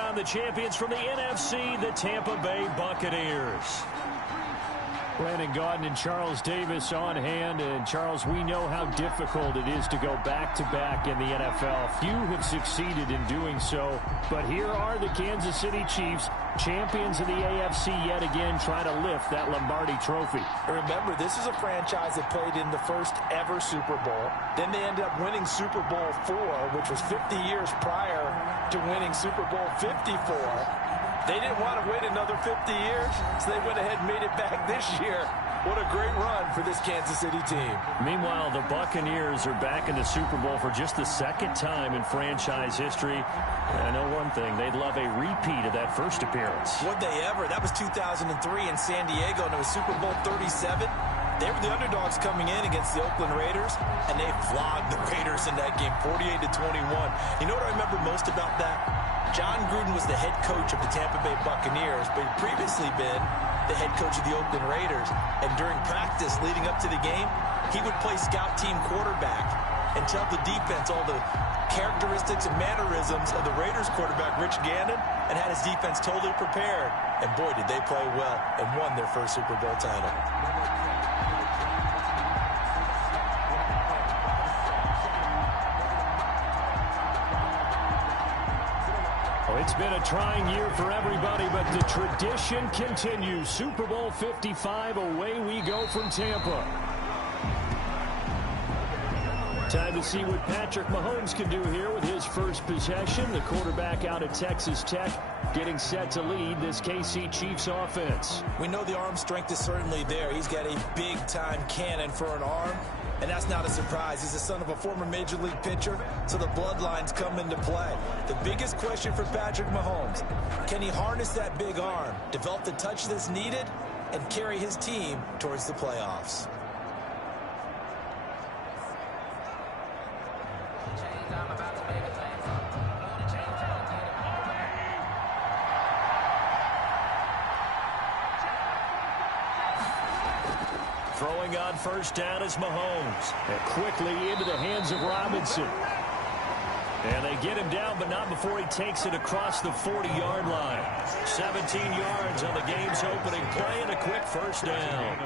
On the champions from the NFC, the Tampa Bay Buccaneers. Brandon Gaudin and Charles Davis on hand. And, Charles, we know how difficult it is to go back-to-back in the NFL. Few have succeeded in doing so. But here are the Kansas City Chiefs, champions of the AFC yet again, trying to lift that Lombardi trophy. Remember, this is a franchise that played in the first ever Super Bowl. Then they ended up winning Super Bowl IV, which was 50 years prior to winning Super Bowl 54. They didn't want to wait another 50 years, so they went ahead and made it back this year. What a great run for this Kansas City team. Meanwhile, the Buccaneers are back in the Super Bowl for just the second time in franchise history. I know one thing, they'd love a repeat of that first appearance. Would they ever? That was 2003 in San Diego, and it was Super Bowl 37. They were the underdogs coming in against the Oakland Raiders, and they flogged the Raiders in that game, 48-21. You know what I remember most about that? John Gruden was the head coach of the Tampa Bay Buccaneers, but he'd previously been the head coach of the Oakland Raiders. And during practice leading up to the game, he would play scout team quarterback and tell the defense all the characteristics and mannerisms of the Raiders quarterback, Rich Gannon, and had his defense totally prepared. And boy, did they play well and won their first Super Bowl title. It's been a trying year for everybody, but the tradition continues. Super Bowl 55, away we go from Tampa. Time to see what Patrick Mahomes can do here with his first possession. The quarterback out of Texas Tech getting set to lead this KC Chiefs offense. We know the arm strength is certainly there. He's got a big-time cannon for an arm. And that's not a surprise. He's the son of a former Major League pitcher, so the bloodlines come into play. The biggest question for Patrick Mahomes, can he harness that big arm, develop the touch that's needed, and carry his team towards the playoffs? Throwing on first down is Mahomes. And quickly into the hands of Robinson. And they get him down, but not before he takes it across the 40-yard line. 17 yards on the game's opening play and a quick first down.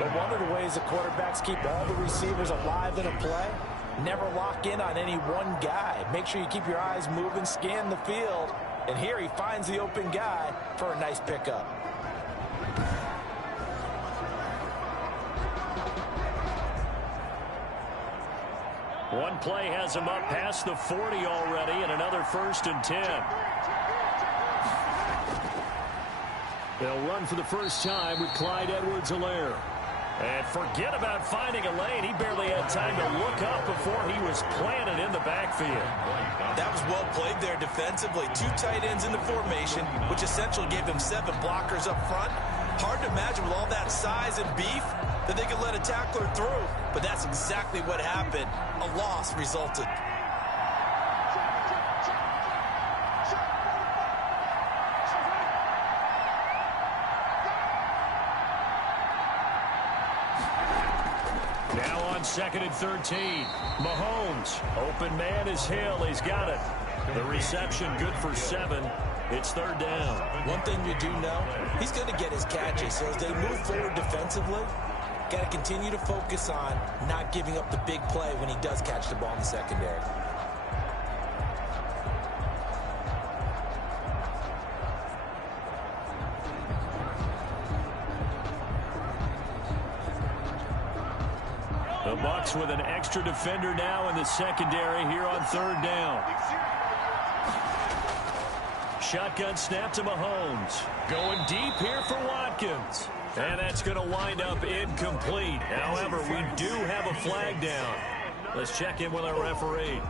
But one of the ways the quarterbacks keep all the receivers alive in a play, never lock in on any one guy. Make sure you keep your eyes moving, scan the field. And here he finds the open guy for a nice pickup. One play has him up past the 40 already, and another 1st and 10. They'll run for the first time with Clyde Edwards-Helaire. And forget about finding a lane. He barely had time to look up before he was planted in the backfield. That was well played there defensively. 2 tight ends in the formation, which essentially gave them 7 blockers up front. Hard to imagine with all that size and beef that they could let a tackler through. But that's exactly what happened. A loss resulted. Now on 2nd and 13. Mahomes. Open man is Hill. He's got it. The reception good for 7. It's 3rd down. One thing you do know, he's going to get his catches. So as they move forward defensively, got to continue to focus on not giving up the big play when he does catch the ball in the secondary. The Bucs with an extra defender now in the secondary here on 3rd down. Shotgun snap to Mahomes. Going deep here for Watkins. And that's going to wind up incomplete. However, we do have a flag down. Let's check in with our referee.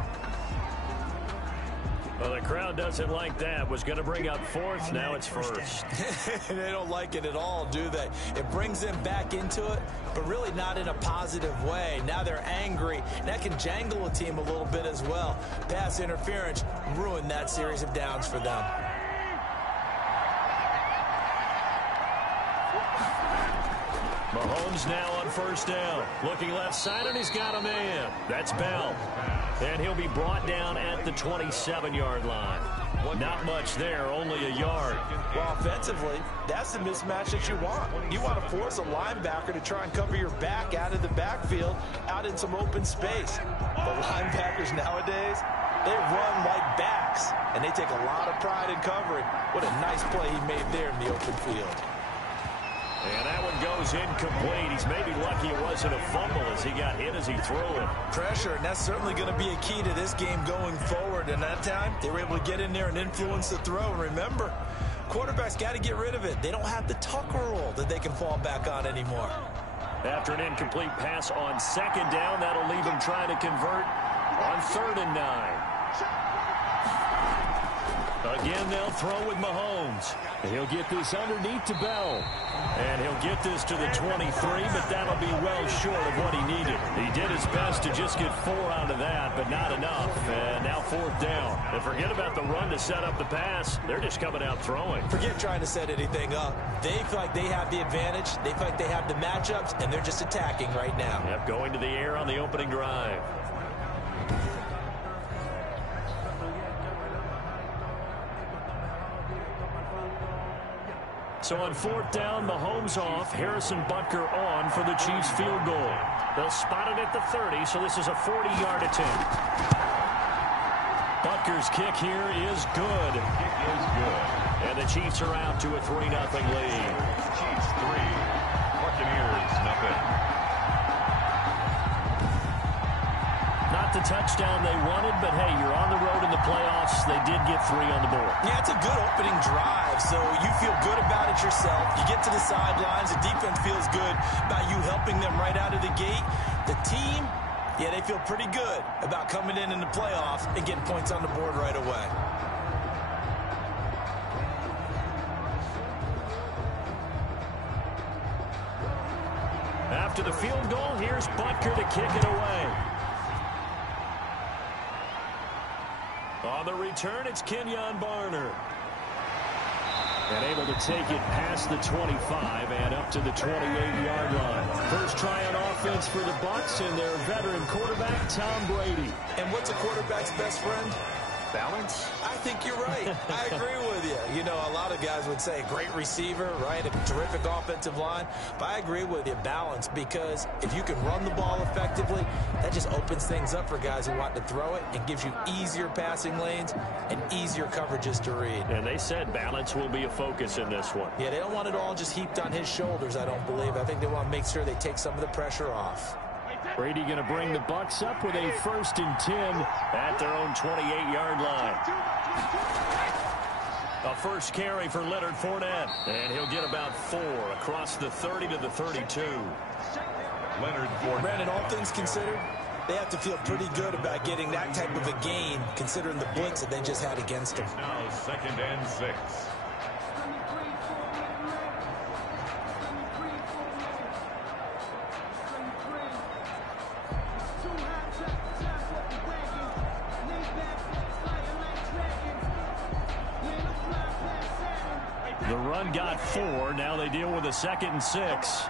Well, the crowd doesn't like that. Was going to bring up 4th. Now it's 1st. They don't like it at all, do they? It brings them back into it, but really not in a positive way. Now they're angry. That can jangle a team a little bit as well. Pass interference ruined that series of downs for them. Mahomes now on 1st down. Looking left side, and he's got a man. That's Bell. And he'll be brought down at the 27-yard line. Not much there, only a yard. Well, offensively, that's the mismatch that you want. You want to force a linebacker to try and cover your back out of the backfield, out in some open space. The linebackers nowadays, they run like backs, and they take a lot of pride in covering. What a nice play he made there in the open field. And that one goes incomplete. He's maybe lucky it wasn't a fumble as he got hit as he threw it. Pressure, and that's certainly going to be a key to this game going forward. And that time, they were able to get in there and influence the throw. And remember, quarterbacks got to get rid of it. They don't have the tucker roll that they can fall back on anymore. After an incomplete pass on second down, that'll leave him trying to convert on 3rd and 9. Again, they'll throw with Mahomes. He'll get this underneath to Bell. And he'll get this to the 23, but that'll be well short of what he needed. He did his best to just get 4 out of that, but not enough. And now 4th down. And forget about the run to set up the pass. They're just coming out throwing. Forget trying to set anything up. They feel like they have the advantage. They feel like they have the matchups, and they're just attacking right now. Yep, going to the air on the opening drive. So on 4th down, Mahomes off, Harrison Butker on for the Chiefs field goal. They'll spot it at the 30, so this is a 40-yard attempt. Butker's kick here is good. Kick is good. And the Chiefs are out to a 3-0 lead. Chiefs 3, Buccaneers nothing. Not the touchdown they wanted, but hey, you're on the road in the playoffs. They did get 3 on the board. Yeah, it's a good opening drive, so you feel good about it yourself. You get to the sidelines, the defense feels good about you helping them right out of the gate. The team, yeah, they feel pretty good about coming in the playoffs and getting points on the board right away. After the field goal, here's Butker to kick it away. On the return, it's Kenyon Barner. And able to take it past the 25 and up to the 28-yard line. First try on offense for the Bucs and their veteran quarterback, Tom Brady. And what's a quarterback's best friend? Balance? I think you're right. I agree with you. You know, a lot of guys would say great receiver, right? A terrific offensive line. But I agree with you, balance, because if you can run the ball effectively, that just opens things up for guys who want to throw it and gives you easier passing lanes and easier coverages to read. And they said balance will be a focus in this one. Yeah, they don't want it all just heaped on his shoulders, I don't believe. I think they want to make sure they take some of the pressure off. Brady going to bring the Bucs up with a 1st and 10 at their own 28-yard line. A first carry for Leonard Fournette, and he'll get about 4 across the 30 to the 32. Leonard Fournette. Brandon, all things considered, they have to feel pretty good about getting that type of a gain, considering the blitz that they just had against them. Now 2nd and 6. The run got 4. Now they deal with a 2nd and 6.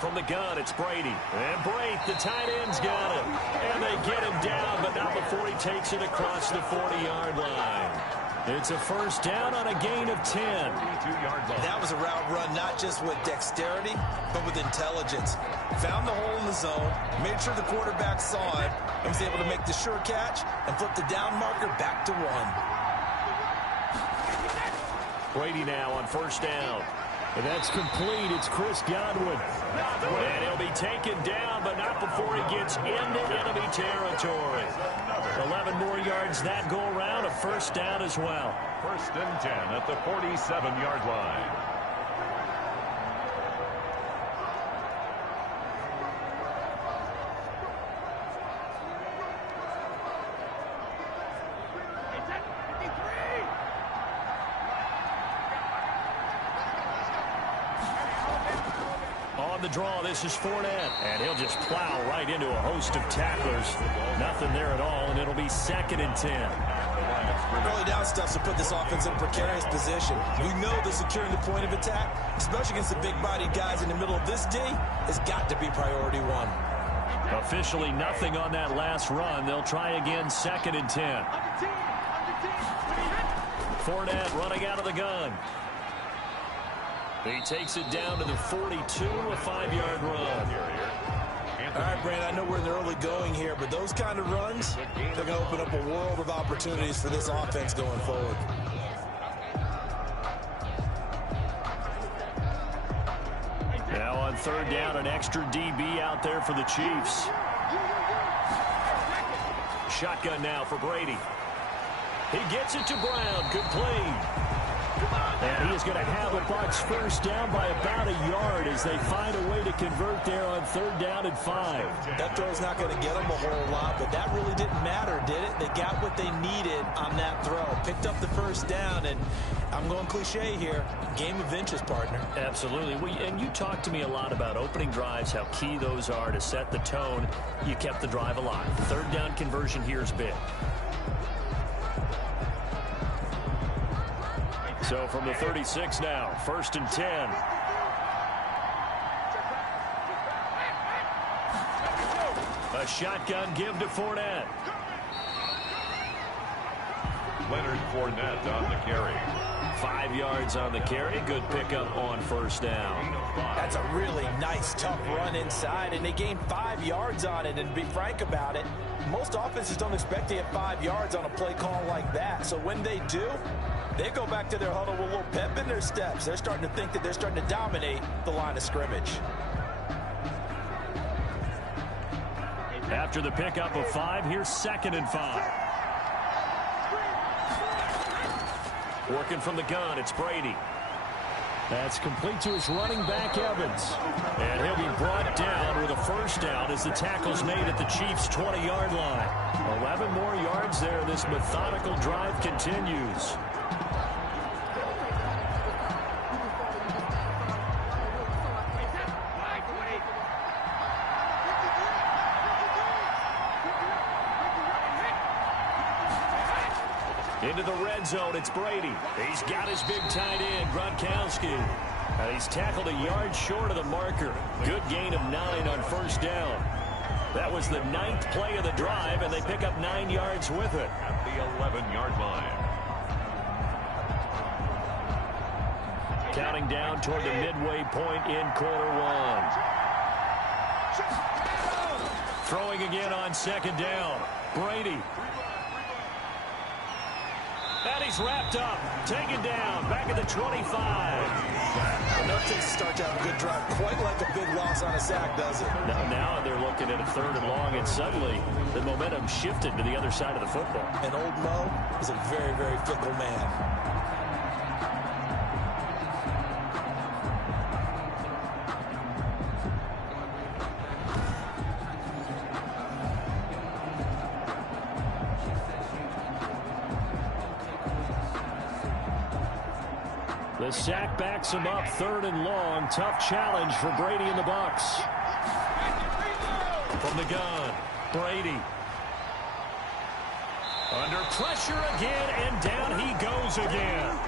From the gun, it's Brady. And Brady, the tight end's got him. And they get him down, but not before he takes it across the 40-yard line. It's a 1st down on a gain of 10. That was a route run not just with dexterity, but with intelligence. Found the hole in the zone, made sure the quarterback saw it, and was able to make the sure catch and flip the down marker back to 1. Brady now on 1st down. And that's complete. It's Chris Godwin. And he'll be taken down, but not before he gets into enemy territory. 11 more yards that go around, a 1st down as well. 1st and 10 at the 47-yard line. On the draw, this is Fournette. And he'll just plow right into a host of tacklers. Nothing there at all, and it'll be 2nd and 10. Early down stuff to put this offense in a precarious position. We know that securing the point of attack, especially against the big-bodied guys in the middle of this D, has got to be priority one. Officially nothing on that last run. They'll try again, 2nd and 10. Fournette running out of the gun. He takes it down to the 42, a 5-yard run. All right, Brandon, I know we're in the early going here, but those kind of runs, they're going to open up a world of opportunities for this offense going forward. Now on 3rd down, an extra DB out there for the Chiefs. Shotgun now for Brady. He gets it to Brown. Good play. And he is going to have a Bucs first down by about a yard as they find a way to convert there on 3rd down and 5. That throw's not going to get them a whole lot, but that really didn't matter, did it? They got what they needed on that throw. Picked up the first down, and I'm going cliche here. Game of inches, partner. Absolutely. And you talked to me a lot about opening drives, how key those are to set the tone. You kept the drive alive. 3rd down conversion here is big. So from the 36 now, 1st and 10. A shotgun give to Fournette. Leonard Fournette on the carry. 5 yards on the carry. Good pickup on 1st down. That's a really nice, tough run inside, and they gained 5 yards on it. And to be frank about it, most offenses don't expect to get 5 yards on a play call like that. So when they do, they go back to their huddle with a little pep in their steps. They're starting to think that they're starting to dominate the line of scrimmage. After the pickup of 5, here's 2nd and 5. Working from the gun, it's Brady. That's complete to his running back, Evans. And he'll be brought down with a first down as the tackle's made at the Chiefs' 20-yard line. 11 more yards there. This methodical drive continues. Into the red zone, it's Brady. He's got his big tight end, Gronkowski. And he's tackled a yard short of the marker. Good gain of 9 on 1st down. That was the 9th play of the drive, and they pick up 9 yards with it. At the 11-yard line. Counting down toward the midway point in quarter 1. Throwing again on 2nd down. Brady. And he's wrapped up, taken down, back at the 25. Enough takes to start to have a good drive, quite like a big loss on a sack, does it? Now they're looking at a 3rd and long, and suddenly the momentum shifted to the other side of the football. And old Mo is a very, very fickle man. The sack backs him up, 3rd and long. Tough challenge for Brady and the Bucs. From the gun, Brady. Under pressure again, and down he goes again.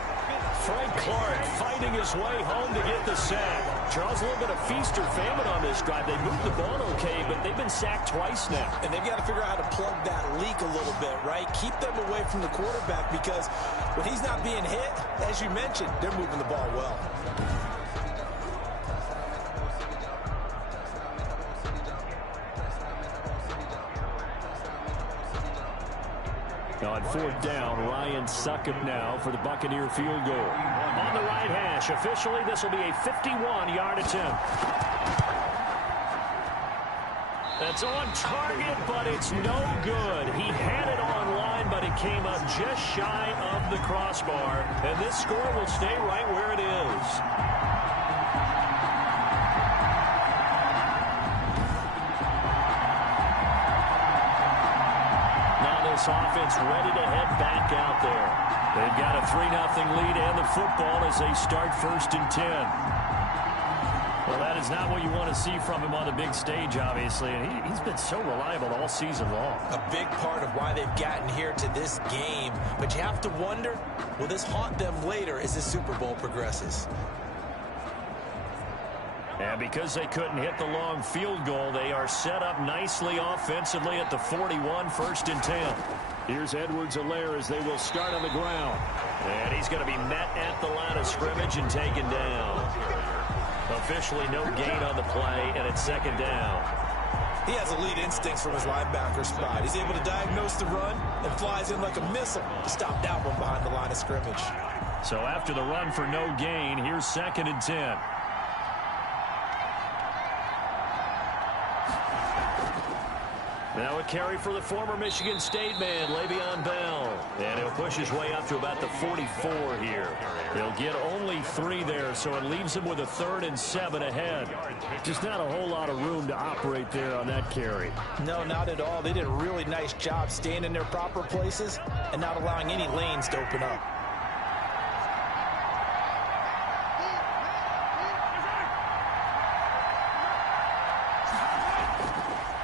Frank Clark fighting his way home to get the sack. Charles, a little bit of feast or famine on this drive. They moved the ball okay, but they've been sacked twice now. And they've got to figure out how to plug that leak a little bit, right? Keep them away from the quarterback, because when he's not being hit, as you mentioned, they're moving the ball well. On 4th down, Ryan Succop now for the Buccaneer field goal. On the right hash, officially this will be a 51-yard attempt. That's on target, but it's no good. He had it on line, but it came up just shy of the crossbar. And this score will stay right where it is. This offense ready to head back out there. They've got a 3-0 lead and the football as they start 1st and 10. Well, that is not what you want to see from him on the big stage, obviously. And he's been so reliable all season long. A big part of why they've gotten here to this game. But you have to wonder, will this haunt them later as the Super Bowl progresses? And because they couldn't hit the long field goal, they are set up nicely offensively at the 41, 1st and 10. Here's Edwards-Helaire as they will start on the ground. And he's going to be met at the line of scrimmage and taken down. Officially no gain on the play, and it's 2nd down. He has elite instincts from his linebacker spot. He's able to diagnose the run and flies in like a missile to stop that one behind the line of scrimmage. So after the run for no gain, here's 2nd and 10. Now a carry for the former Michigan State man, Le'Veon Bell. And he'll push his way up to about the 44 here. He'll get only 3 there, so it leaves him with a 3rd and 7 ahead. Just not a whole lot of room to operate there on that carry. No, not at all. They did a really nice job staying in their proper places and not allowing any lanes to open up.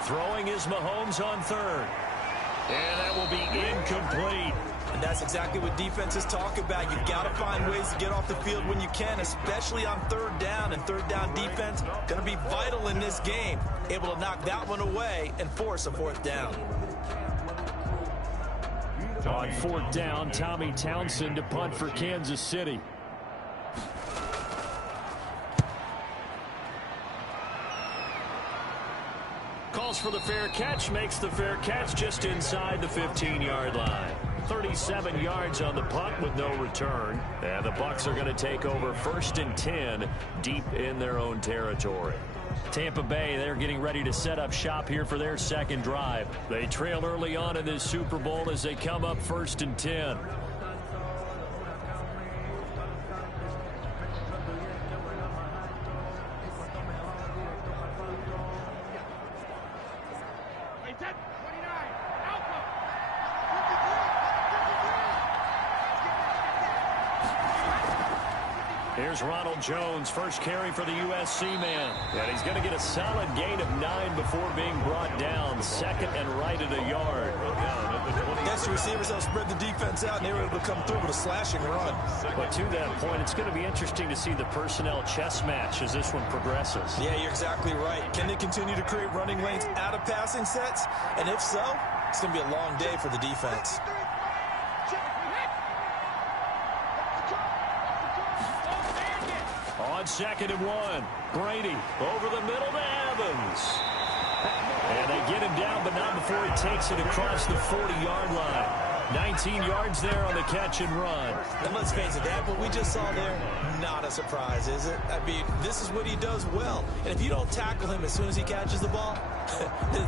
Throwing is Mahomes on 3rd. And that will be incomplete. And that's exactly what defenses talk about. You've got to find ways to get off the field when you can, especially on 3rd down. And 3rd down defense going to be vital in this game. Able to knock that one away and force a 4th down. On 4th down, Tommy Townsend to punt for Kansas City. Calls for the fair catch, makes the fair catch just inside the 15-yard line. 37 yards on the punt with no return. And the Bucs are going to take over 1st and 10 deep in their own territory. Tampa Bay, they're getting ready to set up shop here for their 2nd drive. They trail early on in this Super Bowl as they come up 1st and 10. Here's Ronald Jones, first carry for the USC man. And he's going to get a solid gain of 9 before being brought down. 2nd and right at a yard. Next receivers have spread the defense out, and they were able to come through with a slashing run. But to that point, it's going to be interesting to see the personnel chess match as this one progresses. Yeah, you're exactly right. Can they continue to create running lanes out of passing sets? And if so, it's going to be a long day for the defense. On 2nd and 1, Brady over the middle to Evans. And they get him down, but not before he takes it across the 40-yard line. 19 yards there on the catch and run. And let's face it, that what we just saw there, not a surprise, is it? I mean, this is what he does well. And if you don't tackle him as soon as he catches the ball,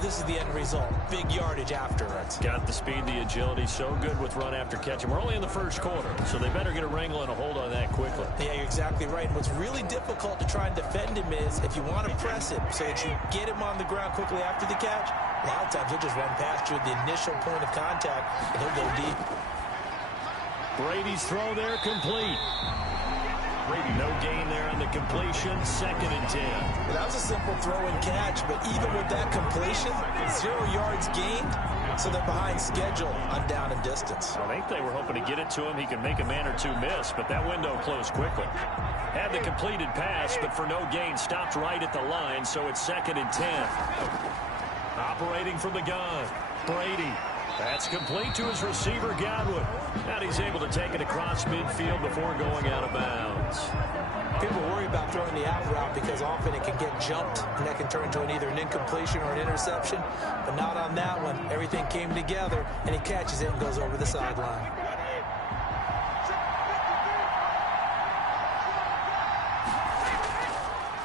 this is the end result. Big yardage after it. Got the speed, the agility, so good with run after catch. And we're only in the 1st quarter, so they better get a wrangle and a hold on that quickly. Yeah, you're exactly right. And what's really difficult to try and defend him is if you want to press him so that you get him on the ground quickly after the catch, a lot of times he'll just run past you at the initial point of contact, and he'll go deep. Brady's throw there complete. Brady, no gain there on the completion. 2nd and 10. Well, that was a simple throw and catch, but even with that completion, 0 yards gained, so they're behind schedule on down and distance. I think they were hoping to get it to him. He could make a man or two miss, but that window closed quickly. Had the completed pass, but for no gain, stopped right at the line, so it's 2nd and 10. Operating from the gun, Brady. That's complete to his receiver, Godwin. And he's able to take it across midfield before going out of bounds. People worry about throwing the out route because often it can get jumped, and that can turn into either an incompletion or an interception. But not on that one. Everything came together, and he catches it and goes over the sideline.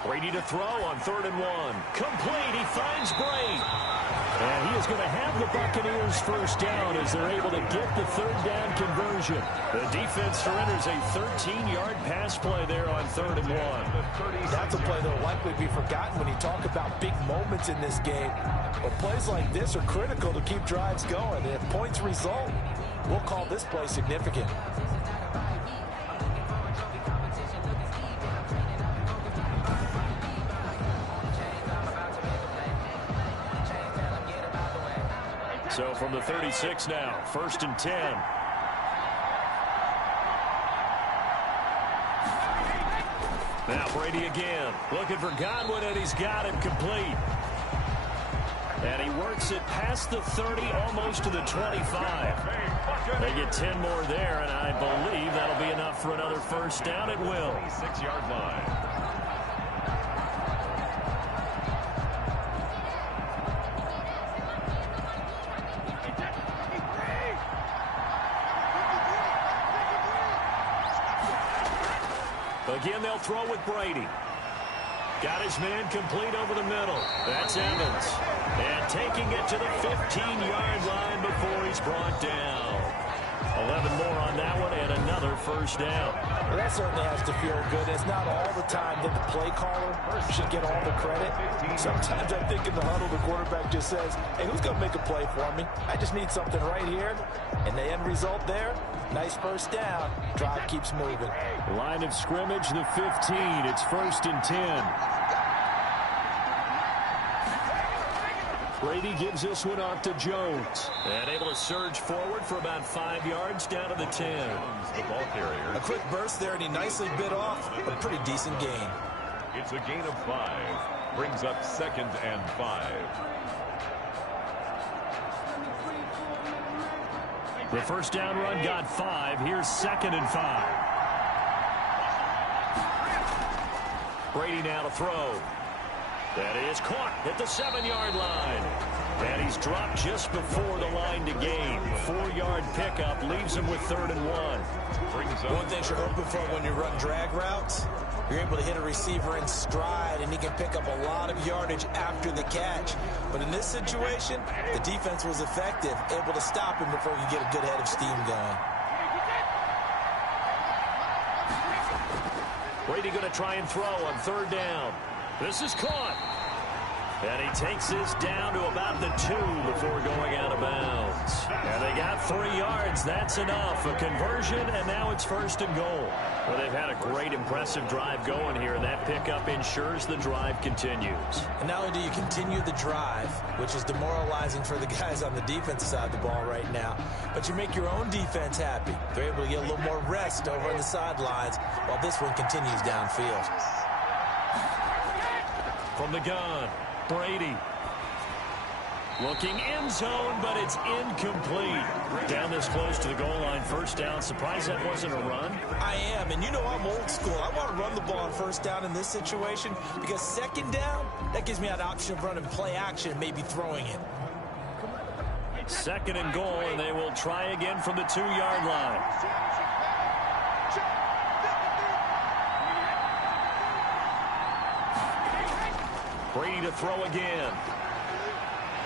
Brady to throw on 3rd and 1. Complete. He finds Bray. And he is going to have the Buccaneers 1st down as they're able to get the 3rd down conversion. The defense surrenders a 13-yard pass play there on 3rd and 1. That's a play that will likely be forgotten when you talk about big moments in this game. But plays like this are critical to keep drives going. And if points result, we'll call this play significant. So from the 36 now, 1st and 10. Now Brady again, looking for Godwin, and he's got him complete. And he works it past the 30, almost to the 25. They get 10 more there, and I believe that'll be enough for another first down. It will. 26-yard line. Again, they'll throw with Brady. Got his man complete over the middle. That's Evans. And taking it to the 15-yard line before he's brought down. 11 more on that one and another first down. Well, that certainly has to feel good. It's not all the time that the play caller should get all the credit. Sometimes I think in the huddle, the quarterback just says, hey, who's going to make a play for me? I just need something right here. And the end result there, nice first down. Drive keeps moving. Line of scrimmage, the 15. It's 1st and 10. Brady gives this one off to Jones. And able to surge forward for about 5 yards down to the 10. The ball carrier. A quick burst there, and he nicely bit off a pretty decent gain. It's a gain of 5. Brings up 2nd and 5. The first down run got 5. Here's 2nd and 5. Brady now to throw. That is caught at the 7-yard line. And he's dropped just before the line to gain. 4-yard pickup leaves him with 3rd and 1. One thing you're hoping for when you run drag routes, you're able to hit a receiver in stride, and he can pick up a lot of yardage after the catch. But in this situation, the defense was effective, able to stop him before he could get a good head of steam going. Brady going to try and throw on 3rd down. This is caught. And he takes this down to about the 2 before going out of bounds. And they got 3 yards. That's enough. A conversion, and now it's 1st and goal. Well, they've had a great, impressive drive going here, and that pickup ensures the drive continues. And not only do you continue the drive, which is demoralizing for the guys on the defensive side of the ball right now, but you make your own defense happy. They're able to get a little more rest over on the sidelines while this one continues downfield. From the gun, Brady. Looking end zone, but it's incomplete. Down this close to the goal line, 1st down. Surprised that wasn't a run? I am, and you know I'm old school. I want to run the ball on 1st down in this situation because 2nd down, that gives me an option of running play action and maybe throwing it. 2nd and goal, and they will try again from the 2-yard line. Brady to throw again.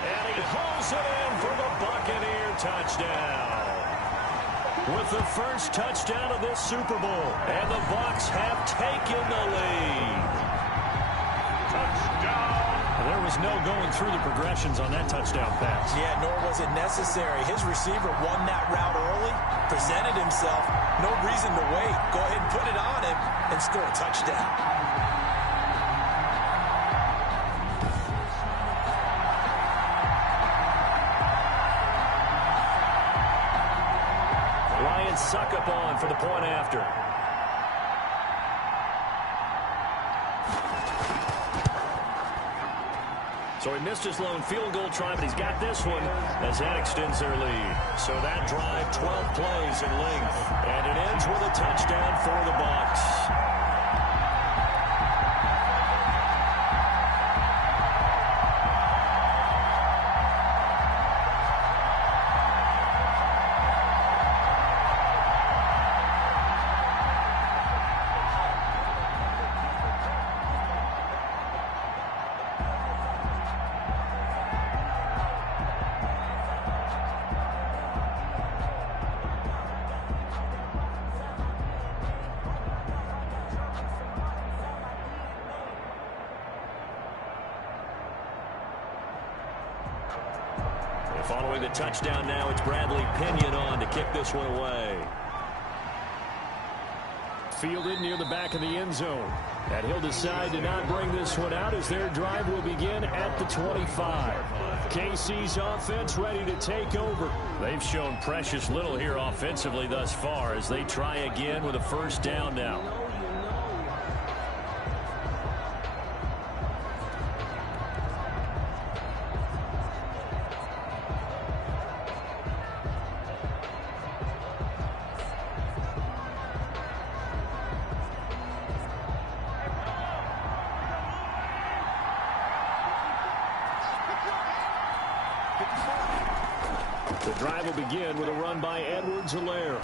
And he hauls it in for the Buccaneer touchdown. With the first touchdown of this Super Bowl. And the Bucs have taken the lead. Touchdown. There was no going through the progressions on that touchdown pass. Yeah, nor was it necessary. His receiver won that route early, presented himself. No reason to wait. Go ahead and put it on him and score a touchdown. Suck up on for the point after. So he missed his lone field goal try, but he's got this one as that extends their lead. So that drive, 12 plays in length, and it ends with a touchdown for the Bucs. Following the touchdown now, it's Bradley Pinion on to kick this one away. Fielded near the back of the end zone. And he'll decide to not bring this one out as their drive will begin at the 25. KC's offense ready to take over. They've shown precious little here offensively thus far as they try again with a first down now. The drive will begin with a run by Edwards-Helaire.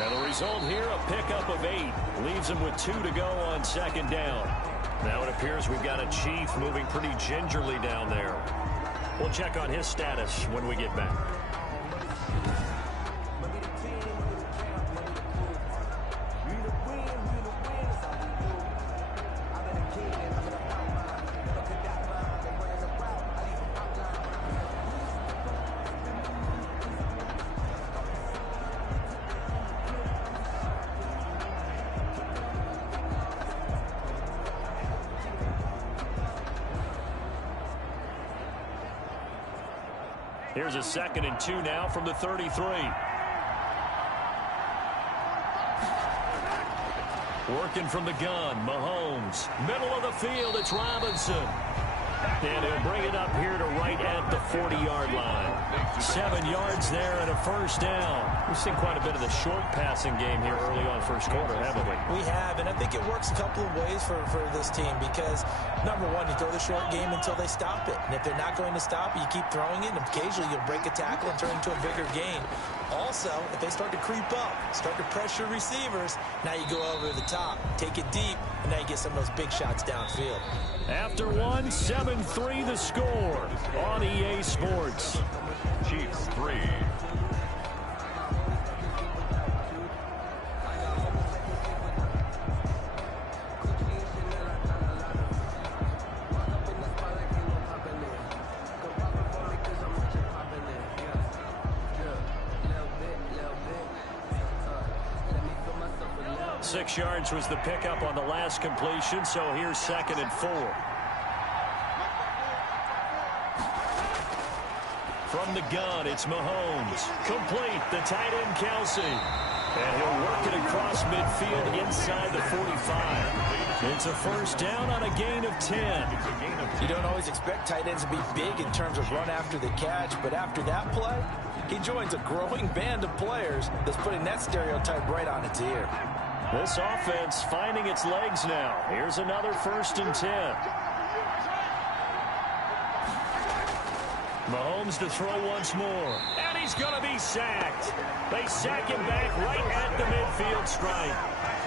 And the result here, a pickup of 8. Leaves him with 2 to go on second down. Now it appears we've got a Chief moving pretty gingerly down there. We'll check on his status when we get back. Here's a 2nd and 2 now from the 33. Working from the gun, Mahomes. Middle of the field, it's Robinson. And he'll bring it up here to right at the 40-yard line. 7 yards there and a first down. We've seen quite a bit of the short passing game here early on first quarter, haven't we? We have, and I think it works a couple of ways for this team because, number one, you throw the short game until they stop it. And if they're not going to stop it, you keep throwing it, and occasionally you'll break a tackle and turn into a bigger gain. Also, if they start to creep up, start to pressure receivers, now you go over the top, take it deep, and now you get some of those big shots downfield. After one, 7-3 the score on EA Sports. Chiefs 3. 6 yards was the pickup on the last completion, so here's 2nd and 4. From the gun, it's Mahomes. Complete, the tight end, Kelsey. And he'll work it across midfield inside the 45. It's a first down on a gain of 10. You don't always expect tight ends to be big in terms of run after the catch, but after that play, he joins a growing band of players that's putting that stereotype right on its ear. This offense finding its legs now. Here's another 1st and 10. Mahomes to throw once more. And he's going to be sacked. They sack him back right at the midfield stripe.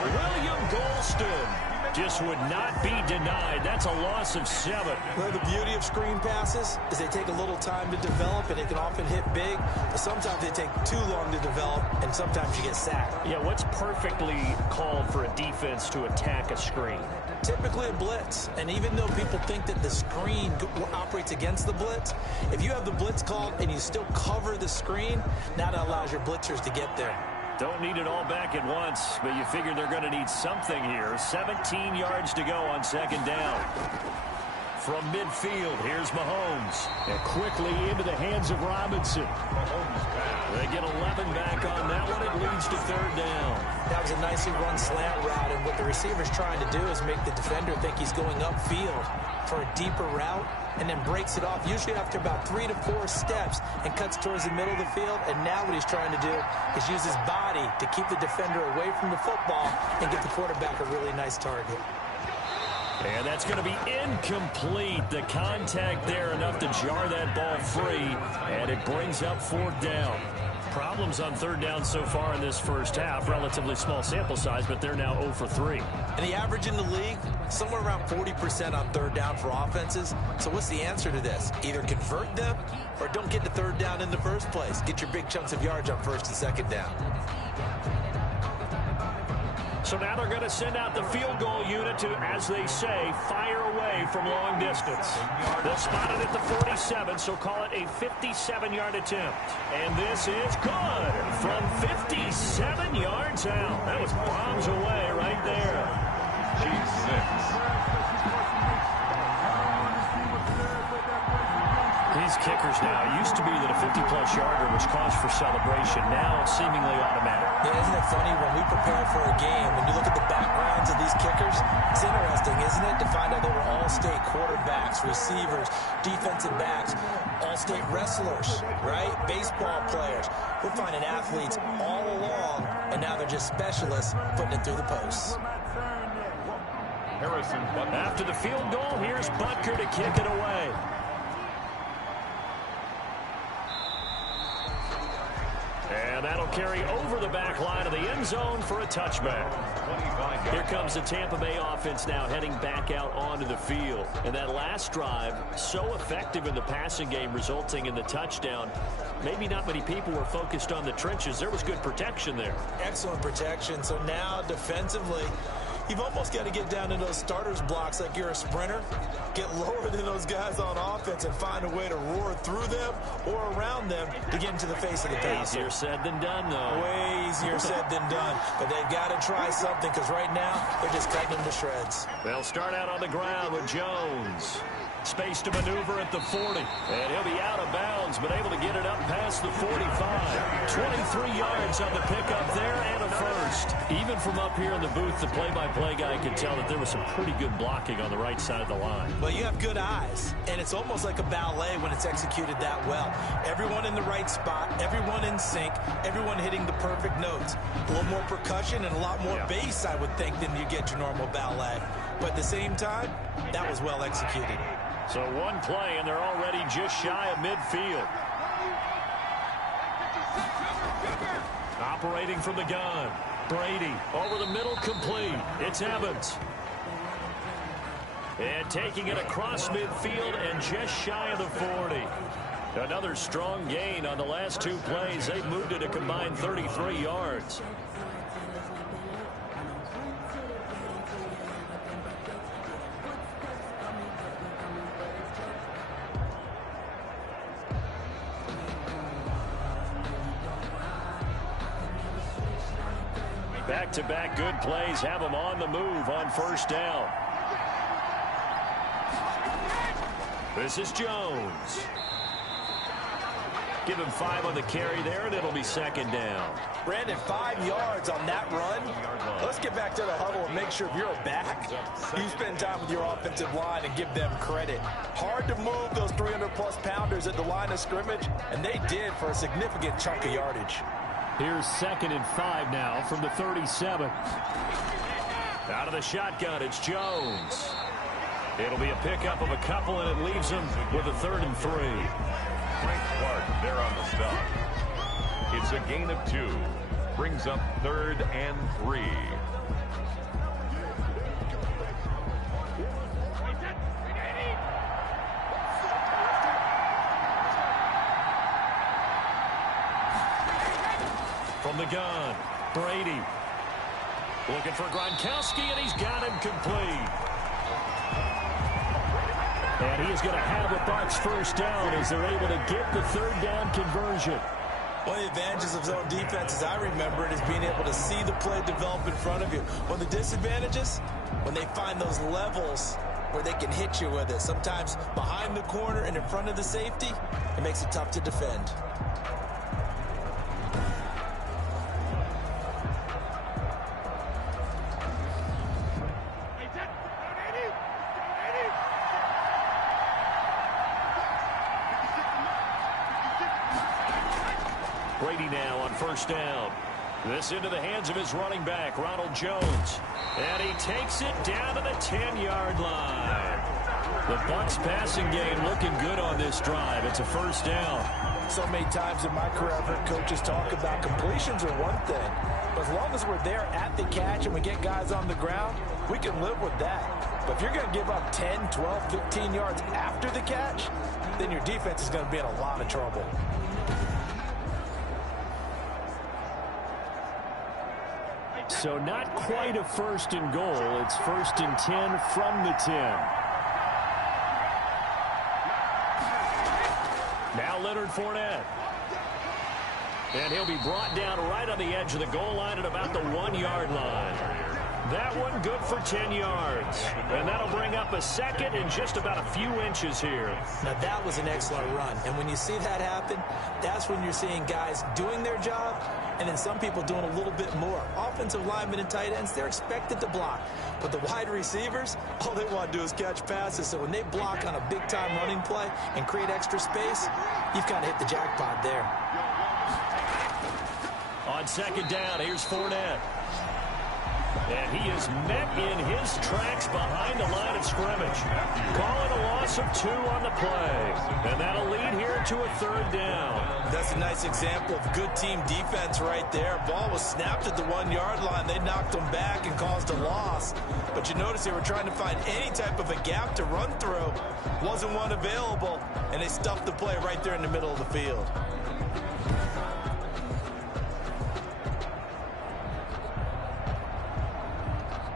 William Golston just would not be denied. That's a loss of 7. Well, the beauty of screen passes is they take a little time to develop, and they can often hit big. But sometimes they take too long to develop, and sometimes you get sacked. Yeah, what's perfectly called for a defense to attack a screen? Typically a blitz, and even though people think that the screen operates against the blitz, if you have the blitz called and you still cover the screen, now that allows your blitzers to get there. Don't need it all back at once, but you figure they're going to need something here. 17 yards to go on 2nd down. From midfield, here's Mahomes. And quickly into the hands of Robinson. They get 11 back on that one. It leads to 3rd down. That was a nicely run slant route, and what the receiver's trying to do is make the defender think he's going upfield for a deeper route, and then breaks it off, usually after about 3 to 4 steps, and cuts towards the middle of the field. And now what he's trying to do is use his body to keep the defender away from the football and get the quarterback a really nice target. And that's going to be incomplete. The contact there enough to jar that ball free, and it brings up 4th down. Problems on 3rd down so far in this first half. Relatively small sample size, but they're now 0 for 3. And the average in the league, somewhere around 40% on 3rd down for offenses. So what's the answer to this? Either convert them or don't get to 3rd down in the first place. Get your big chunks of yards on 1st and 2nd down. So now they're going to send out the field goal unit to, as they say, fire away from long distance. They'll spot it at the 47, so call it a 57-yard attempt. And this is good from 57 yards out. That was bombs away right there. These kickers now, used to be that a 50-plus yarder was cause for celebration. Now it's seemingly automatic. Yeah, isn't it funny when we prepare for a game, when you look at the backgrounds of these kickers, it's interesting, isn't it, to find out they were all-state quarterbacks, receivers, defensive backs, all-state wrestlers, right? Baseball players. We're finding athletes all along, and now they're just specialists putting it through the posts. After the field goal, here's Butker to kick it away. And that'll carry over the back line of the end zone for a touchback. Here comes the Tampa Bay offense now heading back out onto the field. And that last drive, so effective in the passing game, resulting in the touchdown. Maybe not many people were focused on the trenches. There was good protection there. Excellent protection. So now defensively, you've almost got to get down in those starters blocks like you're a sprinter. Get lower than those guys on offense and find a way to roar through them or around them to get into the face of the passer. Easier said than done, though. Way easier said than done. But they've got to try something because right now they're just cutting them to shreds. They'll start out on the ground with Jones. Space to maneuver at the 40. And he'll be out of bounds, but able to get it up past the 45. 23 yards on the pickup there and a first. Even from up here in the booth, the play-by-play guy could tell that there was some pretty good blocking on the right side of the line. Well, you have good eyes, and it's almost like a ballet when it's executed that well. Everyone in the right spot, everyone in sync, everyone hitting the perfect notes. A little more percussion and a lot more bass, I would think, than you get your normal ballet. But at the same time, that was well executed. So one play, and they're already just shy of midfield. Operating from the gun. Brady over the middle, complete. It's Evans. And taking it across midfield and just shy of the 40. Another strong gain on the last two plays. They've moved it a combined 33 yards. Back-to-back good plays have them on the move on first down. This is Jones. Give him 5 on the carry there, and it'll be second down. Brandon, 5 yards on that run. Let's get back to the huddle and make sure if you're a back, you spend time with your offensive line and give them credit. Hard to move those 300-plus pounders at the line of scrimmage, and they did for a significant chunk of yardage. Here's 2nd and 5 now from the 37. Out of the shotgun, it's Jones. It'll be a pickup of a couple, and it leaves him with a 3rd and 3. Frank Clark there on the stop. It's a gain of 2. Brings up 3rd and 3. From the gun, Brady. Looking for Gronkowski, and he's got him complete. And he is going to have a Bucs first down as they're able to get the 3rd down conversion. One of the advantages of zone defense, as I remember it, is being able to see the play develop in front of you. One of the disadvantages, when they find those levels where they can hit you with it. Sometimes behind the corner and in front of the safety, it makes it tough to defend. Brady now on first down. This into the hands of his running back, Ronald Jones. And he takes it down to the 10-yard line. The Bucs passing game looking good on this drive. It's a first down. So many times in my career, I've heard coaches talk about completions are one thing. But as long as we're there at the catch and we get guys on the ground, we can live with that. But if you're going to give up 10, 12, 15 yards after the catch, then your defense is going to be in a lot of trouble. So not quite a 1st and goal. It's 1st and 10 from the 10. Now Leonard Fournette. And he'll be brought down right on the edge of the goal line at about the 1-yard line. That one good for 10 yards. And that'll bring up a second in just about a few inches here. Now, that was an excellent run. And when you see that happen, that's when you're seeing guys doing their job and then some people doing a little bit more. Offensive linemen and tight ends, they're expected to block. But the wide receivers, all they want to do is catch passes. So when they block on a big-time running play and create extra space, you've kind of hit the jackpot there. On second down, here's Fournette. And he is met in his tracks behind the line of scrimmage. Calling a loss of 2 on the play. And that'll lead here to a third down. That's a nice example of good team defense right there. Ball was snapped at the 1-yard line. They knocked them back and caused a loss. But you notice they were trying to find any type of a gap to run through. Wasn't one available, and they stuffed the play right there in the middle of the field.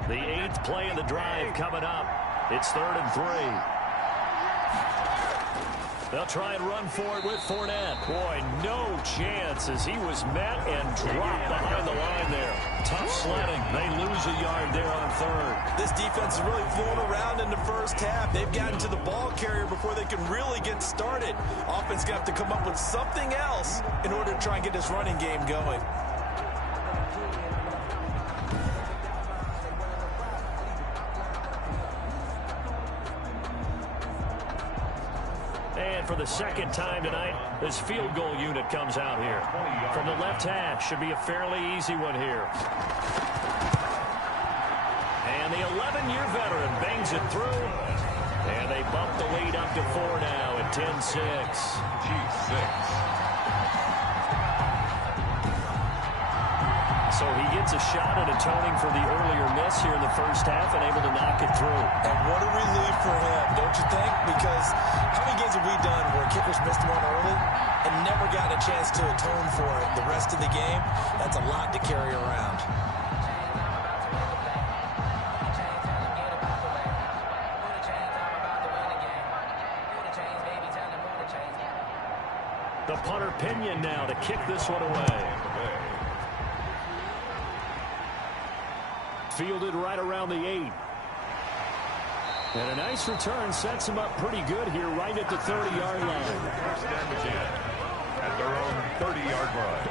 The 8th play of the drive coming up. It's 3rd and 3. They'll try and run for it with Fournette. Boy, no chance as he was met and dropped behind the line there. Tough sledding. They lose a yard there on 3rd. This defense is really flown around in the first half. They've gotten to the ball carrier before they can really get started. Offense going to have to come up with something else in order to try and get this running game going. And for the second time tonight, this field goal unit comes out here. From the left hash, should be a fairly easy one here. And the 11-year veteran bangs it through. And they bump the lead up to 4 now at 10-6. So he gets a shot at atoning for the earlier miss here in the first half and able to knock it through. And what a relief for him, don't you think? Because how many games have we done where kickers missed one early and never got a chance to atone for it the rest of the game? That's a lot to carry around. The punter Pinion now to kick this one away. Fielded right around the 8. And a nice return sets him up pretty good here right at the 30-yard line. First and 10 at their own 30-yard line.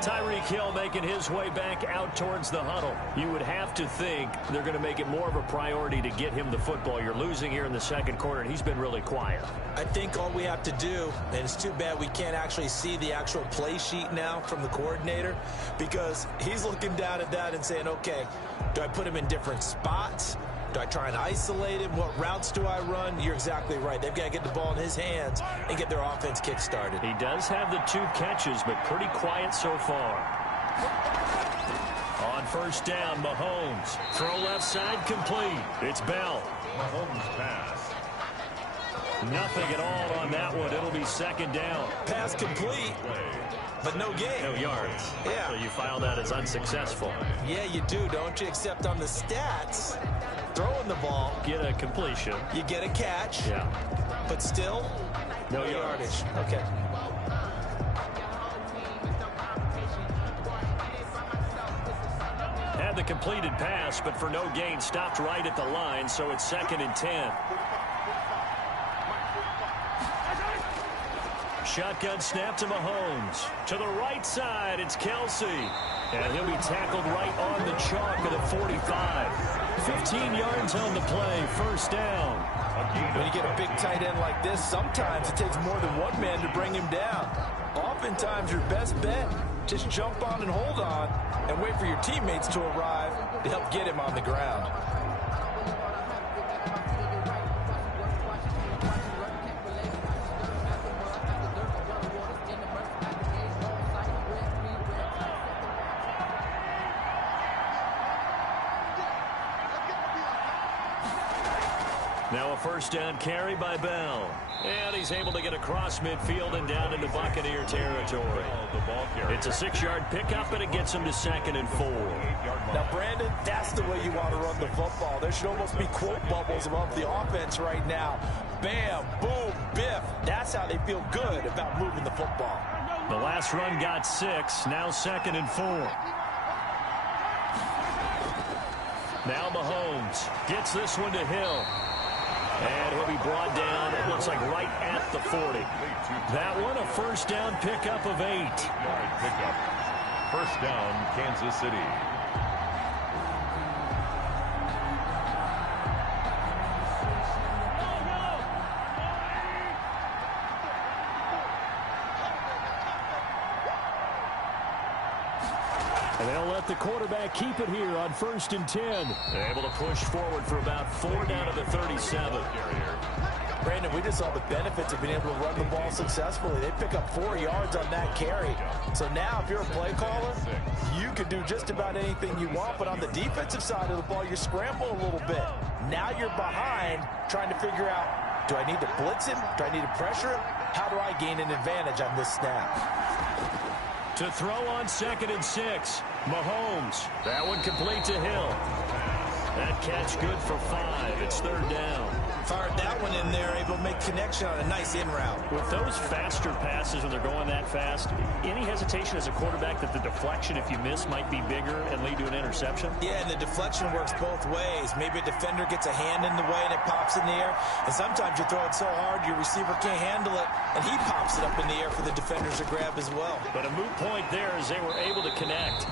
Tyreek Hill making his way back out towards the huddle. You would have to think they're going to make it more of a priority to get him the football. You're losing here in the second quarter, and he's been really quiet. I think all we have to do, and it's too bad we can't actually see the actual play sheet now from the coordinator, because he's looking down at that and saying, okay, do I put him in different spots? Do I try and isolate him? What routes do I run? You're exactly right. They've got to get the ball in his hands and get their offense kick-started. He does have the 2 catches, but pretty quiet so far. On first down, Mahomes. Throw left side complete. It's Bell. Mahomes pass. Nothing at all on that one. It'll be second down. Pass complete, but no gain. No yards. Yeah. So you file that as unsuccessful. Yeah, you do, don't you? Except on the stats, throwing the ball, Get a completion. you get a catch, Yeah. but still, No yardage. Okay. Had the completed pass, but for no gain, stopped right at the line, so it's 2nd and 10. Shotgun snap to Mahomes. To the right side, it's Kelsey. And he'll be tackled right on the chalk of the 45. 15 yards on the play, first down. When you get a big tight end like this, sometimes it takes more than one man to bring him down. Oftentimes, your best bet, just jump on and hold on and wait for your teammates to arrive to help get him on the ground. Now a first down carry by Bell. And he's able to get across midfield and down into Buccaneer territory. It's a 6-yard pickup, and it gets him to 2nd and 4. Now, Brandon, that's the way you want to run the football. There should almost be quote bubbles above the offense right now. Bam, boom, biff. That's how they feel good about moving the football. The last run got 6, now 2nd and 4. Now Mahomes gets this one to Hill. And he'll be brought down, it looks like right at the 40. That one, a first down pickup of 8. Pickup. First down, Kansas City. And they'll let the quarterback keep it here on 1st and 10. They're able to push forward for about 4 down to the 37. Brandon, we just saw the benefits of being able to run the ball successfully. They pick up 4 yards on that carry. So now if you're a play caller, you can do just about anything you want. But on the defensive side of the ball, you scramble a little bit. Now you're behind trying to figure out, do I need to blitz him? Do I need to pressure him? How do I gain an advantage on this snap? To throw on 2nd and 6. Mahomes. That one complete to Hill. That catch good for 5. It's 3rd down. Fired that one in there, able to make connection on a nice in route. With those faster passes when they're going that fast, any hesitation as a quarterback that the deflection, if you miss, might be bigger and lead to an interception? Yeah, and the deflection works both ways. Maybe a defender gets a hand in the way and it pops in the air. And sometimes you throw it so hard your receiver can't handle it, and he pops it up in the air for the defenders to grab as well. But a moot point there as they were able to connect.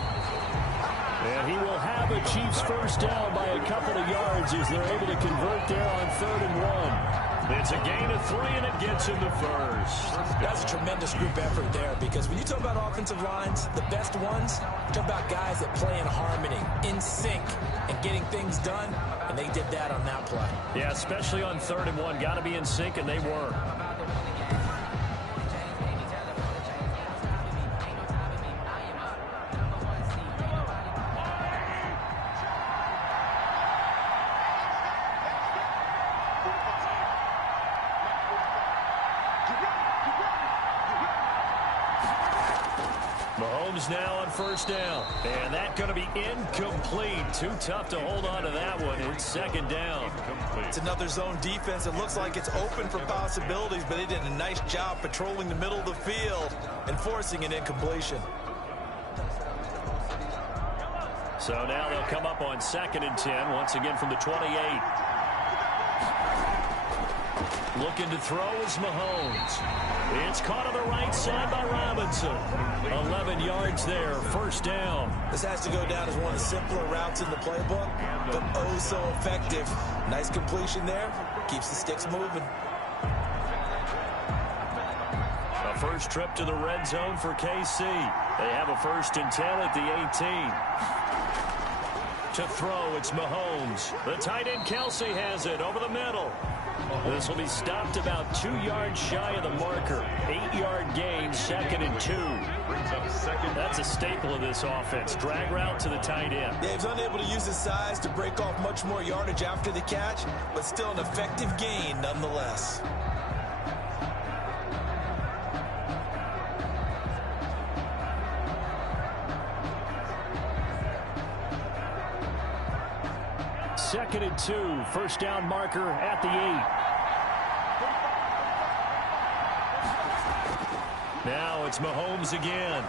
And he will have a Chiefs first down by a couple of yards as they're able to convert there on 3rd and 1. It's a gain of 3, and it gets him to first. That's a tremendous group effort there, because when you talk about offensive lines, the best ones, talk about guys that play in harmony, in sync, and getting things done, and they did that on that play. Yeah, especially on 3rd and 1. Got to be in sync, and they were. Mahomes now on 1st down. And that's going to be incomplete. Too tough to hold on to that one. It's 2nd down. It's another zone defense. It looks like it's open for possibilities, but they did a nice job patrolling the middle of the field and forcing an incompletion. So now they'll come up on 2nd and 10, once again from the 28. Looking to throw is Mahomes. It's caught on the right side by Robinson. 11 yards there, 1st down. This has to go down as one of the simpler routes in the playbook, but oh so effective. Nice completion there. Keeps the sticks moving. A first trip to the red zone for KC. They have a 1st and 10 at the 18. To throw, it's Mahomes. The tight end Kelsey has it over the middle. This will be stopped about 2 yards shy of the marker. 8-yard gain, 2nd and 2. That's a staple of this offense. Drag route to the tight end. Dave's unable to use his size to break off much more yardage after the catch, but still an effective gain nonetheless. Second and 2, 1st down marker at the 8. Now it's Mahomes again.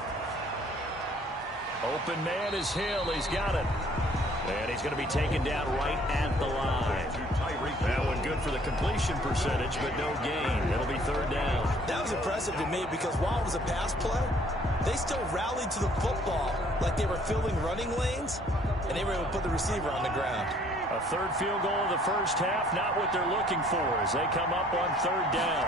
Open man is Hill. He's got it. And he's going to be taken down right at the line. That one good for the completion percentage, but no gain. It'll be 3rd down. That was impressive to me because while it was a pass play, they still rallied to the football like they were filling running lanes, and they were able to put the receiver on the ground. A 3rd field goal in the 1st half, not what they're looking for as they come up on 3rd down.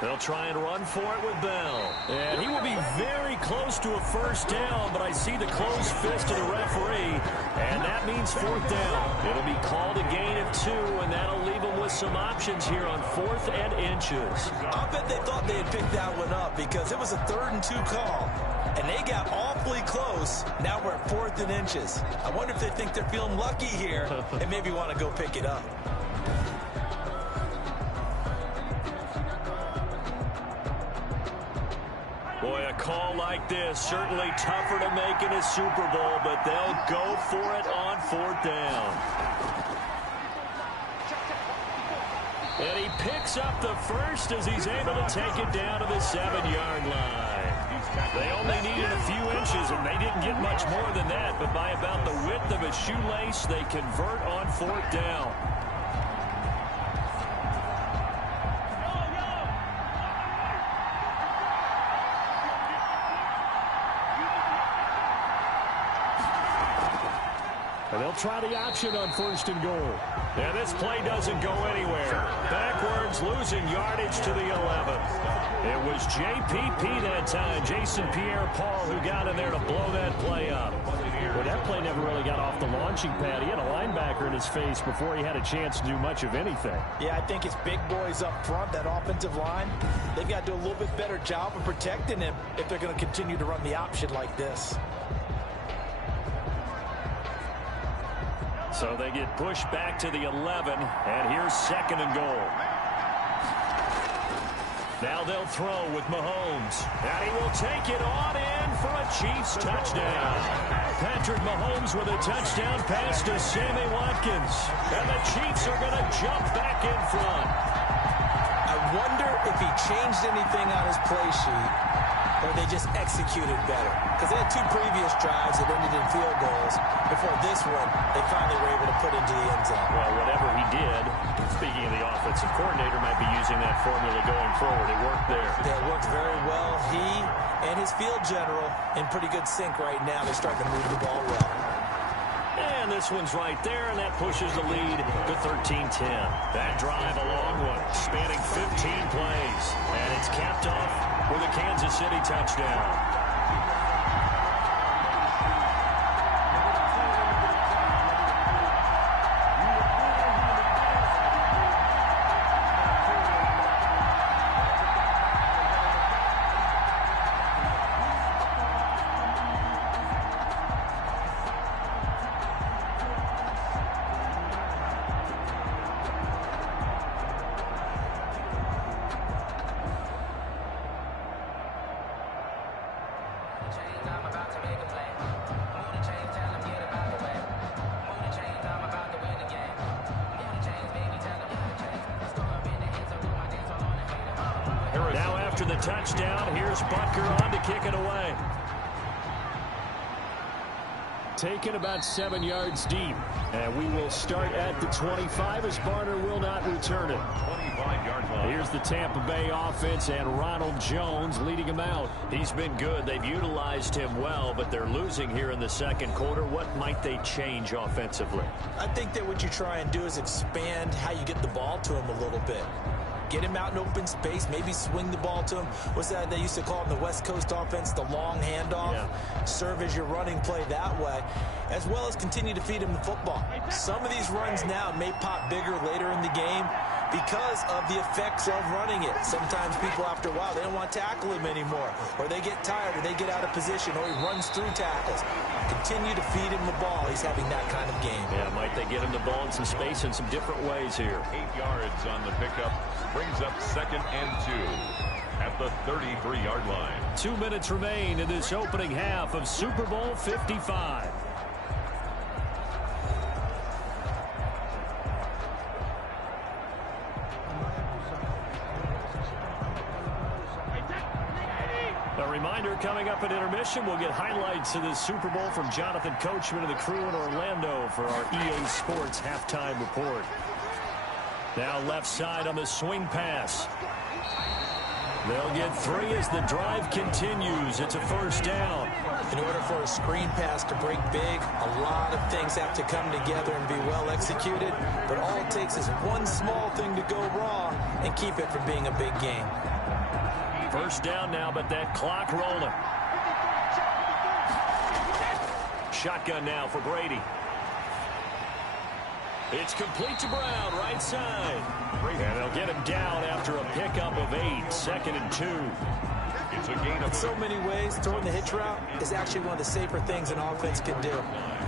They'll try and run for it with Bell. And he will be very close to a 1st down, but I see the closed fist of the referee, and that means 4th down. It'll be called a gain of 2, and that'll leave them with some options here on 4th and inches. I bet they thought they had picked that one up because it was a 3rd and 2 call, and they got awfully close. Now we're at 4th and inches. I wonder if they think they're feeling lucky here and maybe want to go pick it up. Boy, a call like this, certainly tougher to make in a Super Bowl, but they'll go for it on 4th down. And he picks up the first as he's able to take it down to the 7-yard line. They only needed a few inches, and they didn't get much more than that. But by about the width of a shoelace, they convert on 4th down. And they'll try the option on 1st and goal. And this play doesn't go anywhere. Backwards, losing yardage to the 11. It was JPP that time, Jason Pierre-Paul, who got in there to blow that play up. Well, that play never really got off the launching pad. He had a linebacker in his face before he had a chance to do much of anything. Yeah, I think it's big boys up front, that offensive line. They've got to do a little bit better job of protecting him if they're going to continue to run the option like this. So they get pushed back to the 11, and here's 2nd and goal. Now they'll throw with Mahomes, and he will take it on in for a Chiefs touchdown. Patrick Mahomes with a touchdown pass to Sammy Watkins, and the Chiefs are going to jump back in front. I wonder if he changed anything on his play sheet, or they just executed better. Because they had 2 previous drives that ended in field goals. Before this one, they finally were able to put into the end zone. Well, whatever he did, speaking of the offensive coordinator, might be using that formula going forward. It worked there. Yeah, it worked very well. He and his field general in pretty good sync right now. They're starting to move the ball well. And this one's right there, and that pushes the lead to 13-10. That drive, a long one, spanning 15 plays. And it's capped off with a Kansas City touchdown. Now after the touchdown, here's Butker on to kick it away. Taken about 7 yards deep. And we will start at the 25 as Barner will not return it. 25-yard line. Here's the Tampa Bay offense and Ronald Jones leading him out. He's been good. They've utilized him well, but they're losing here in the 2nd quarter. What might they change offensively? I think that what you try and do is expand how you get the ball to him a little bit. Get him out in open space, maybe swing the ball to him. What's that they used to call in the West Coast offense, the long handoff? Yeah. Serve as your running play that way, as well as continue to feed him the football. Some of these runs now may pop bigger later in the game because of the effects of running it. Sometimes people, after a while, they don't want to tackle him anymore, or they get tired, or they get out of position, or he runs through tackles. Continue to feed him the ball. He's having that kind of game. Yeah, might they get him the ball in some space in some different ways here. 8 yards on the pickup. Brings up 2nd and 2 at the 33-yard line. 2 minutes remain in this opening half of Super Bowl 55. A reminder, coming up at intermission, we'll get highlights of this Super Bowl from Jonathan Coachman and the crew in Orlando for our EA Sports halftime report. Now left side on the swing pass. They'll get 3 as the drive continues. It's a 1st down. In order for a screen pass to break big, a lot of things have to come together and be well executed. But all it takes is one small thing to go wrong and keep it from being a big game. 1st down now, but that clock rolling. Shotgun now for Brady. It's complete to Brown, right side. And they'll get him down after a pickup of 8, 2nd and 2. It's a gain of in so many ways, throwing the hitch route is actually one of the safer things an offense can do.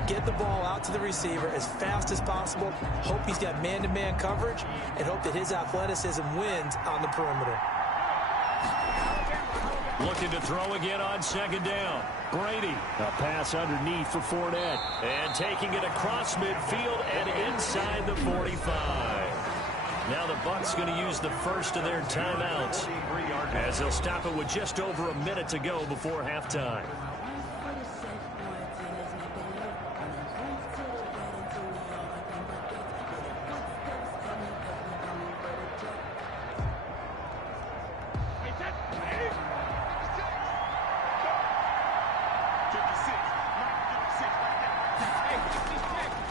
Get the ball out to the receiver as fast as possible, hope he's got man-to-man coverage, and hope that his athleticism wins on the perimeter. Looking to throw again on 2nd down. Brady, a pass underneath for Fournette. And taking it across midfield and inside the 45. Now the Bucs going to use the first of their timeouts as they'll stop it with just over a minute to go before halftime.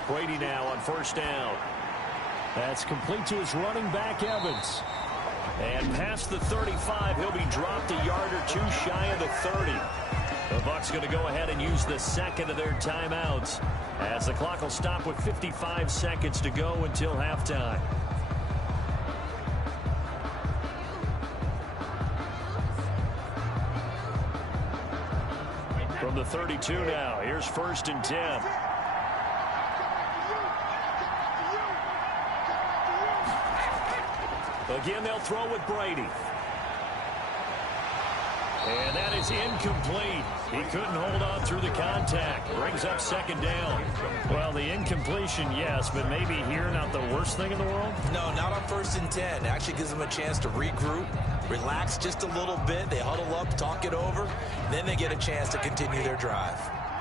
Brady now on first down. That's complete to his running back, Evans. And past the 35, he'll be dropped a yard or two shy of the 30. The Bucs going to go ahead and use the second of their timeouts as the clock will stop with 55 seconds to go until halftime. From the 32 now, here's 1st and 10. Again, they'll throw with Brady. And that is incomplete. He couldn't hold on through the contact. Brings up 2nd down. Well, the incompletion, yes, but maybe here not the worst thing in the world? No, not on 1st and 10. It actually gives them a chance to regroup, relax just a little bit. They huddle up, talk it over. Then they get a chance to continue their drive.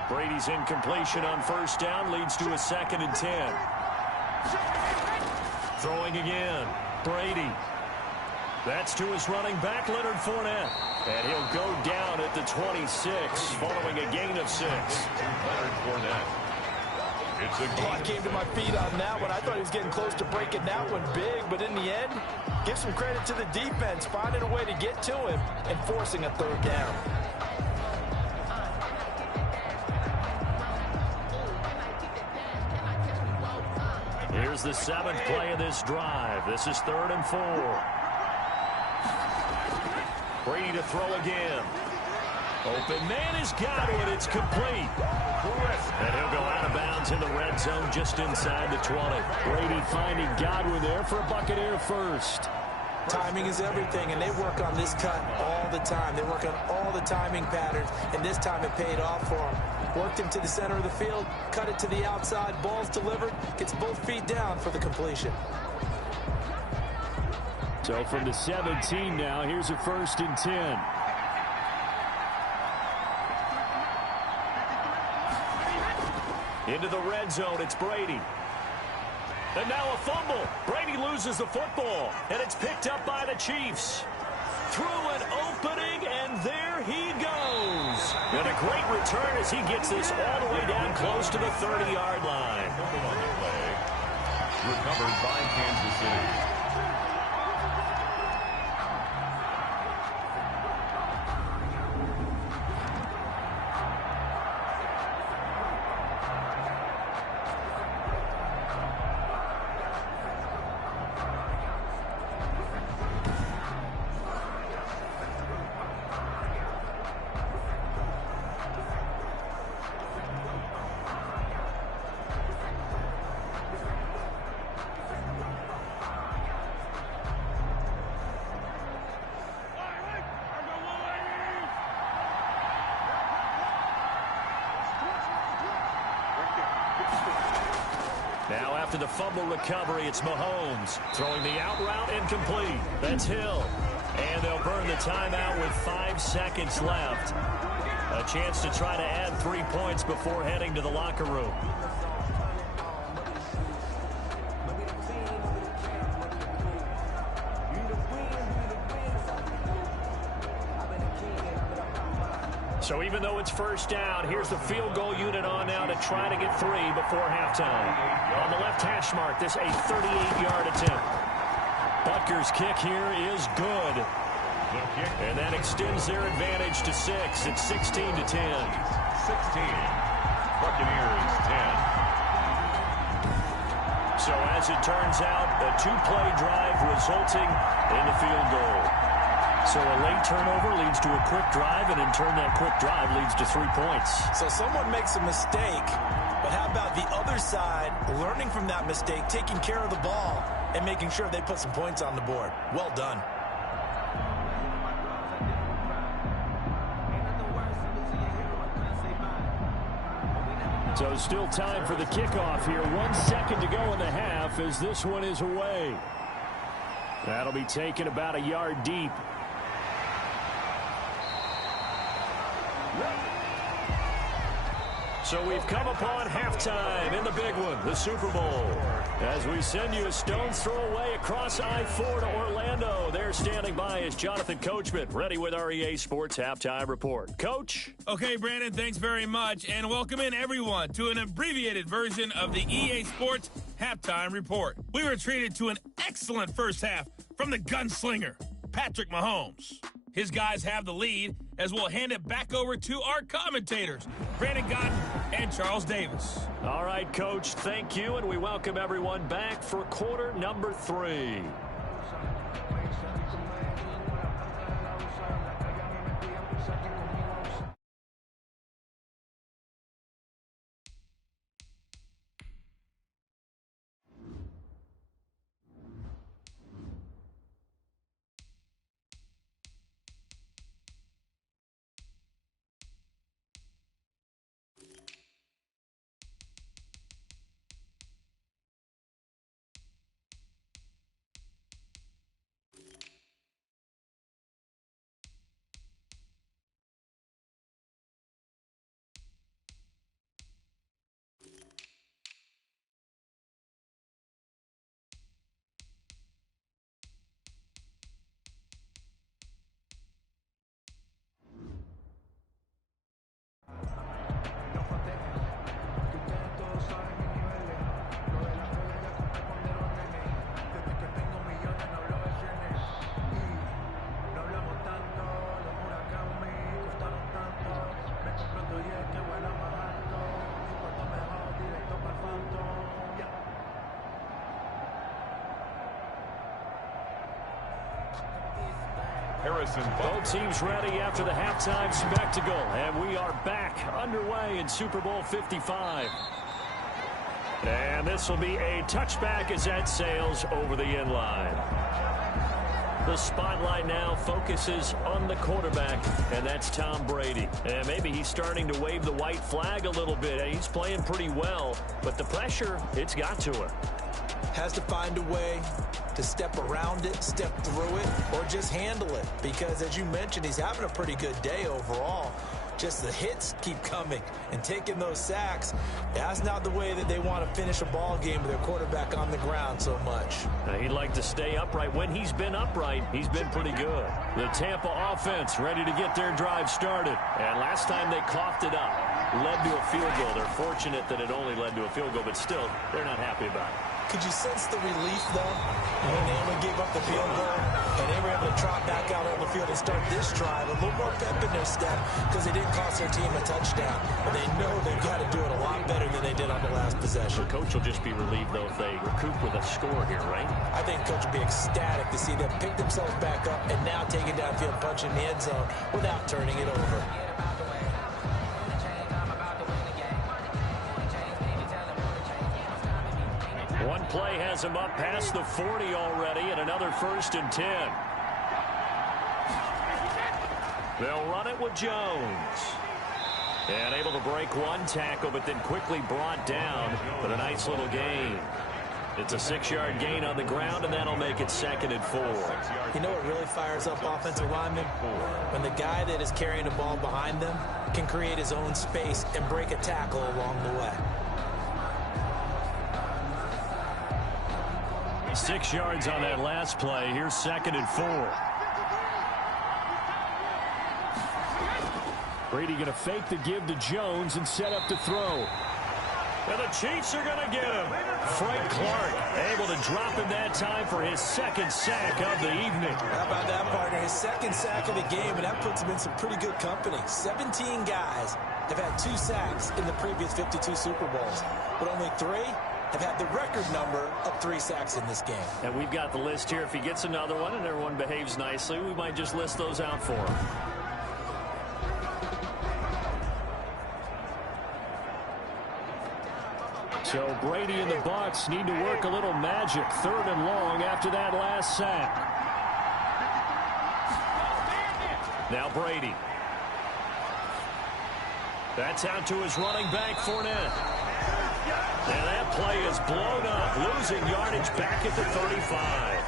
Brady's incompletion on 1st down leads to a 2nd and 10. Throwing again. Brady. That's to his running back, Leonard Fournette. And he'll go down at the 26 following a gain of 6. Leonard Fournette. It's a I came to my feet on that one. I thought he was getting close to breaking that one big, but in the end, give some credit to the defense, finding a way to get to him and forcing a 3rd down. Here's the 7th play of this drive. This is 3rd and 4. Brady to throw again. Open man is Godwin. It's complete. And he'll go out of bounds in the red zone just inside the 20. Brady finding Godwin there for a Buccaneer first. Timing is everything, and they work on this cut all the time. They work on all the timing patterns, and this time it paid off for him. Worked him to the center of the field, cut it to the outside, ball's delivered, gets both feet down for the completion. So from the 17 now, here's a 1st and 10. Into the red zone, it's Brady. And now a fumble. Brady loses the football, and it's picked up by the Chiefs. Through an opening, and there he goes. And a great return as he gets this all the way down close to the 30-yard line. recovered by Kansas City. Now after the fumble recovery, it's Mahomes throwing the out route incomplete. That's Hill. And they'll burn the timeout with 5 seconds left. A chance to try to add 3 points before heading to the locker room. So even though it's first down, here's the field goal unit on now to try to get 3 before halftime. On the left hash mark, this a 38-yard attempt. Butker's kick here is good. And that extends their advantage to 6. It's 16-10. 16. Buccaneers 10. So as it turns out, a 2-play drive resulting in the field goal. So a late turnover leads to a quick drive, and in turn that quick drive leads to 3 points. So someone makes a mistake, but how about the other side learning from that mistake, taking care of the ball, and making sure they put some points on the board? Well done. So still time for the kickoff here. 1 second to go in the half as this one is away. That'll be taken about a yard deep. So we've come upon halftime in the big one, the Super Bowl. As we send you a stone's throw away across I-4 to Orlando. There standing by is Jonathan Coachman, ready with our EA Sports Halftime Report. Coach? Okay, Brandon, thanks very much. And welcome in, everyone, to an abbreviated version of the EA Sports Halftime Report. We were treated to an excellent first half from the gunslinger, Patrick Mahomes. His guys have the lead as we'll hand it back over to our commentators, Brandon Godden and Charles Davis. All right, Coach, thank you, and we welcome everyone back for quarter number 3. Both teams ready after the halftime spectacle, and we are back underway in Super Bowl 55. And this will be a touchback as that sails over the end line. The spotlight now focuses on the quarterback, and that's Tom Brady. And maybe he's starting to wave the white flag a little bit. He's playing pretty well, but the pressure, it's got to him. Has to find a way to step around it, step through it, or just handle it. Because, as you mentioned, he's having a pretty good day overall. Just the hits keep coming and taking those sacks. That's not the way that they want to finish a ball game with their quarterback on the ground so much. Now, he'd like to stay upright. When he's been upright, he's been pretty good. The Tampa offense ready to get their drive started. And last time they coughed it up, led to a field goal. They're fortunate that it only led to a field goal, but still, they're not happy about it. Could you sense the relief, though, when they only gave up the field goal and they were able to trot back out on the field and start this drive? A little more pep in their step because they didn't cost their team a touchdown. But they know they've got to do it a lot better than they did on the last possession. The coach will just be relieved, though, if they recoup with a score here, right? I think coach will be ecstatic to see them pick themselves back up and now take it downfield, punch in the end zone without turning it over. One play has him up past the 40 already, and another 1st and 10. They'll run it with Jones. And able to break one tackle, but then quickly brought down with a nice little gain. It's a 6-yard gain on the ground, and that'll make it 2nd and 4. You know what really fires up offensive linemen? When the guy that is carrying the ball behind them can create his own space and break a tackle along the way. 6 yards on that last play. Here's 2nd and 4. Brady going to fake the give to Jones and set up to throw. And the Chiefs are going to get him. Frank Clark able to drop him that time for his 2nd sack of the evening. How about that, partner? His 2nd sack of the game, and that puts him in some pretty good company. 17 guys have had 2 sacks in the previous 52 Super Bowls, but only 3 have had the record number of 3 sacks in this game. And we've got the list here. If he gets another one and everyone behaves nicely, we might just list those out for him. So Brady and the Bucs need to work a little magic. 3rd and long after that last sack. Now Brady. That's out to his running back, Fournette. And that play is blown up, losing yardage back at the 35.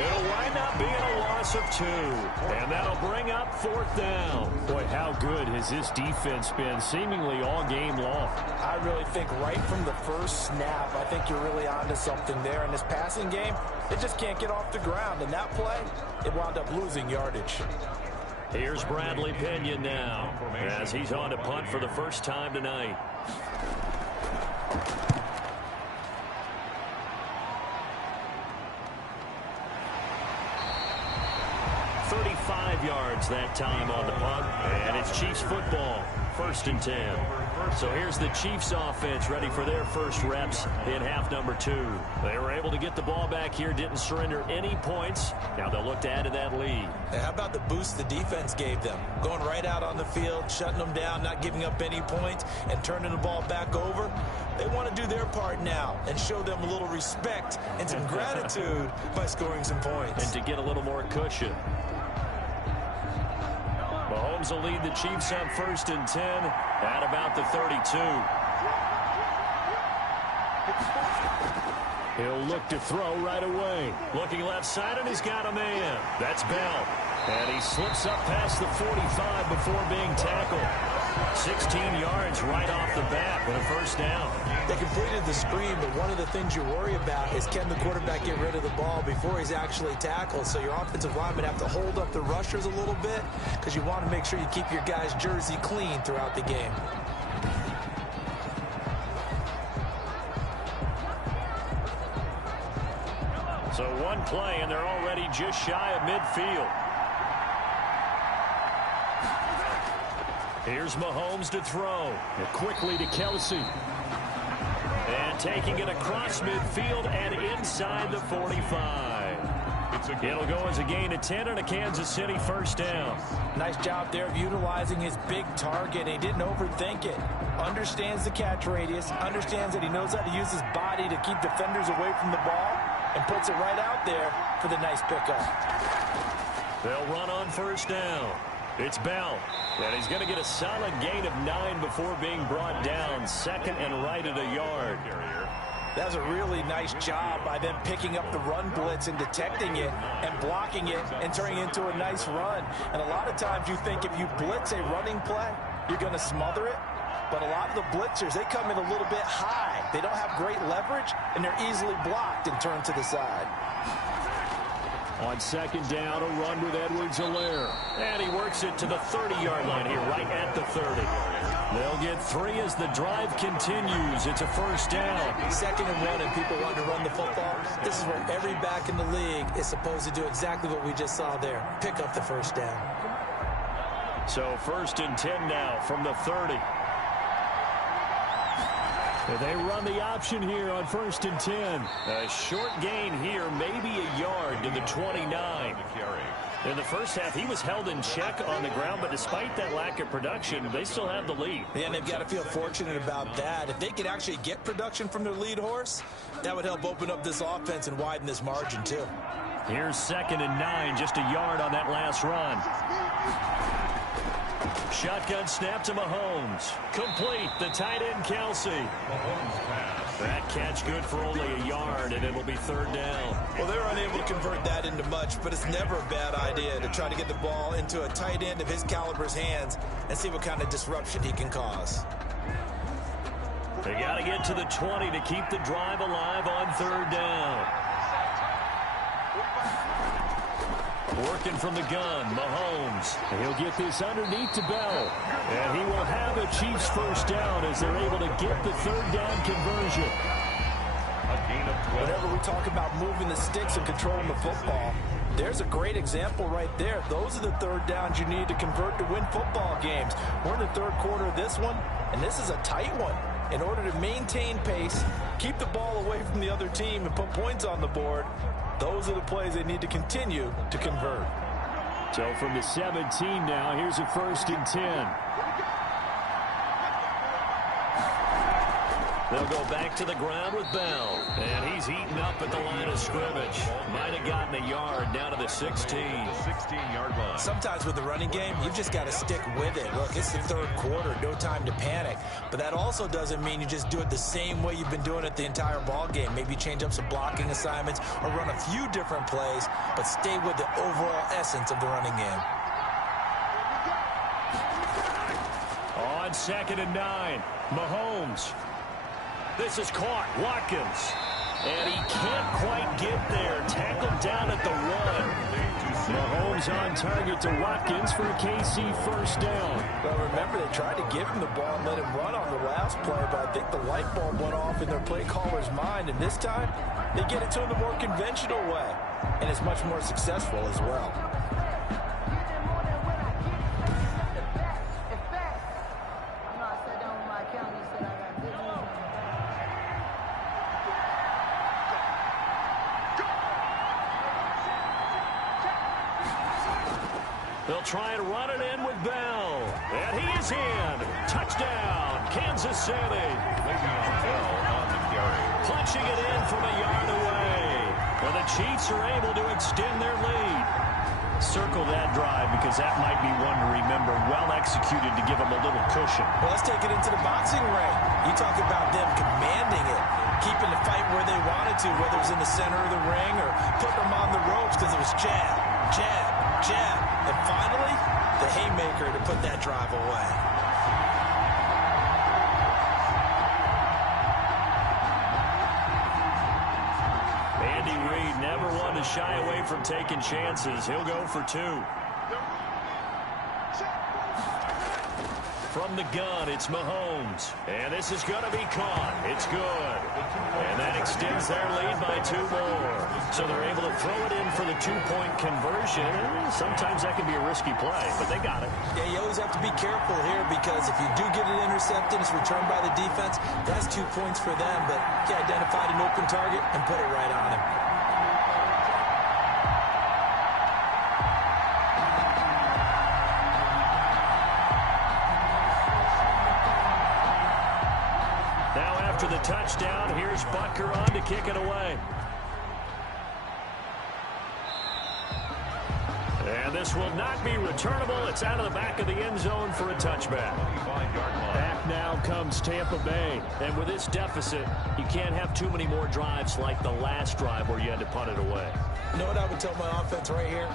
It'll wind up being a loss of 2. And that'll bring up 4th down. Boy, how good has this defense been seemingly all game long? I really think right from the first snap, I think you're really onto something there. In this passing game, it just can't get off the ground. And that play, it wound up losing yardage. Here's Bradley Pinion now as he's on to punt for the first time tonight. 35 yards that time on the punt, and it's Chiefs football, 1st and 10. So here's the Chiefs offense ready for their first reps in half number 2. They were able to get the ball back here, didn't surrender any points. Now they'll look to add to that lead. Hey, how about the boost the defense gave them? Going right out on the field, shutting them down, not giving up any points, and turning the ball back over. They want to do their part now and show them a little respect and some gratitude by scoring some points. And to get a little more cushion. Mahomes will lead the Chiefs on 1st and 10 at about the 32. He'll look to throw right away. Looking left side, and he's got a man. That's Bell. And he slips up past the 45 before being tackled. 16 yards right off the bat with a 1st down. They completed the screen, but one of the things you worry about is can the quarterback get rid of the ball before he's actually tackled. So your offensive linemen have to hold up the rushers a little bit because you want to make sure you keep your guy's jersey clean throughout the game. So one play, and they're already just shy of midfield. Here's Mahomes to throw. And quickly to Kelsey. And taking it across midfield and inside the 45. It'll go as a gain of 10 and a Kansas City 1st down. Nice job there of utilizing his big target. He didn't overthink it. Understands the catch radius. Understands that he knows how to use his body to keep defenders away from the ball. And puts it right out there for the nice pickup. They'll run on 1st down. It's Bell. And he's going to get a solid gain of 9 before being brought down. 2nd and right at a yard. That was a really nice job by them picking up the run blitz and detecting it and blocking it and turning it into a nice run. And a lot of times you think if you blitz a running play, you're going to smother it. But a lot of the blitzers, they come in a little bit high. They don't have great leverage, and they're easily blocked and turned to the side. On 2nd down, a run with Edwards-Helaire. And he works it to the 30-yard line here, right at the 30. They'll get 3 as the drive continues. It's a 1st down. 2nd and 1, and people want to run the football. This is where every back in the league is supposed to do exactly what we just saw there. Pick up the 1st down. So 1st and 10 now from the 30. They run the option here on 1st and 10. A short gain here, maybe a yard to the 29. In the first half, he was held in check on the ground, but despite that lack of production, they still have the lead. Yeah, and they've got to feel fortunate about that. If they could actually get production from their lead horse, that would help open up this offense and widen this margin, too. Here's 2nd and 9, just a yard on that last run. Shotgun snap to Mahomes. Complete, the tight end Kelsey. That catch good for only a yard, and it'll be 3rd down. Well, they're unable to convert that into much, but it's never a bad idea to try to get the ball into a tight end of his caliber's hands and see what kind of disruption he can cause. They got to get to the 20 to keep the drive alive on 3rd down. Working from the gun, Mahomes. He'll get this underneath to Bell. And he will have a Chiefs 1st down as they're able to get the 3rd down conversion. Whenever we talk about moving the sticks and controlling the football, there's a great example right there. Those are the 3rd downs you need to convert to win football games. We're in the 3rd quarter of this one, and this is a tight one. In order to maintain pace, keep the ball away from the other team, and put points on the board, those are the plays they need to continue to convert. So from the 17 now, here's a 1st and 10. They'll go back to the ground with Bell. And he's eaten up at the line of scrimmage. Might have gotten a yard down to the 16. 16-yard line. Sometimes with the running game, you've just got to stick with it. Look, it's the third quarter. No time to panic. But that also doesn't mean you just do it the same way you've been doing it the entire ball game. Maybe change up some blocking assignments or run a few different plays, but stay with the overall essence of the running game. On 2nd and 9, Mahomes. This is caught. Watkins. And he can't quite get there. Tackled down at the 1. Mahomes on target to Watkins for a KC first down. Well, remember, they tried to give him the ball and let him run on the last play, but I think the light bulb went off in their play caller's mind, and this time they get it to him the more conventional way, and it's much more successful as well. They'll try and run it in with Bell. And he is in. Touchdown, Kansas City. Punching it in from a yard away. And the Chiefs are able to extend their lead. Circle that drive because that might be one to remember. Well executed to give them a little cushion. Well, let's take it into the boxing ring. You talk about them commanding it, keeping the fight where they wanted to, whether it was in the center of the ring or putting them on the ropes because it was jab, jab, jab. And finally, the haymaker to put that drive away. Andy Reid never one to shy away from taking chances. He'll go for 2. From the gun, it's Mahomes. And this is going to be caught. It's good. And that extends their lead by 2 more. So they're able to throw it in for the 2-point conversion. Sometimes that can be a risky play, but they got it. Yeah, you always have to be careful here because if you do get it intercepted, it's returned by the defense. That's 2 points for them, but he identified an open target and put it right on him. After the touchdown, here's Butker on to kick it away. And this will not be returnable. It's out of the back of the end zone for a touchback. Back now comes Tampa Bay. And with this deficit, you can't have too many more drives like the last drive where you had to punt it away. You know what I would tell my offense right here?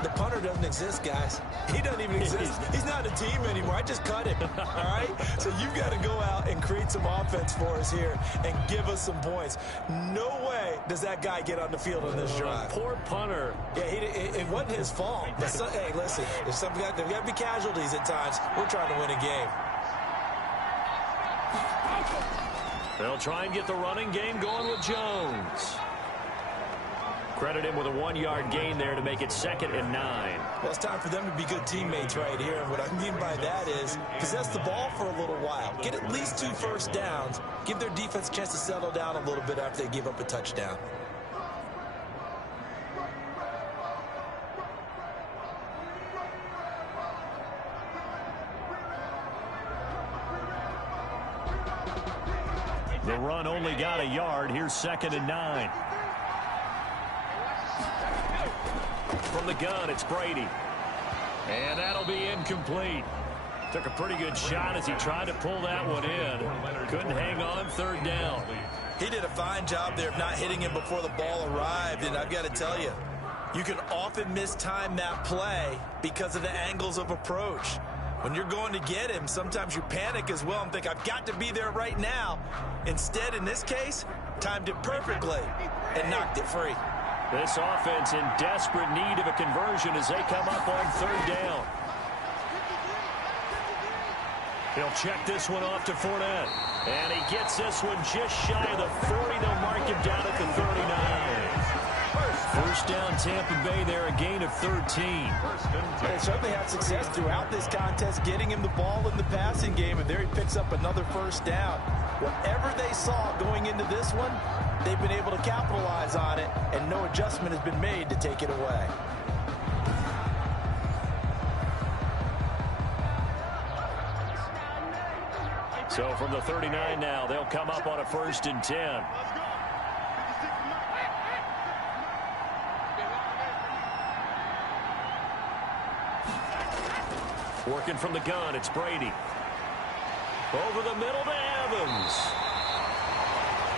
The punter doesn't exist, guys. He doesn't even exist. He's not a team anymore. I just cut him, all right? So you've got to go out and create some offense for us here and give us some points. No way does that guy get on the field on this drive. Poor punter. Yeah, it wasn't his fault. But hey, listen, there's got to be casualties at times. We're trying to win a game. They'll try and get the running game going with Jones. Credit him with a 1-yard gain there to make it 2nd and 9. Well, it's time for them to be good teammates right here. And what I mean by that is possess the ball for a little while. Get at least 2 first downs. Give their defense a chance to settle down a little bit after they give up a touchdown. The run only got a yard. Here's 2nd and 9. From the gun, it's Brady. And that'll be incomplete. Took a pretty good shot as he tried to pull that one in. Couldn't hang on 3rd down. He did a fine job there of not hitting him before the ball arrived. And I've got to tell you, you can often mistime that play because of the angles of approach. When you're going to get him, sometimes you panic as well and think, I've got to be there right now. Instead, in this case, timed it perfectly and knocked it free. This offense in desperate need of a conversion as they come up on 3rd down. He'll check this one off to Fournette. And he gets this one just shy of the 40. They'll mark him down at the 39. First down, Tampa Bay there, a gain of 13. They certainly had success throughout this contest, getting him the ball in the passing game, and there he picks up another first down. Whatever they saw going into this one, they've been able to capitalize on it, and no adjustment has been made to take it away. So from the 39 now, they'll come up on a 1st and 10. Working from the gun, it's Brady. Over the middle to Evans.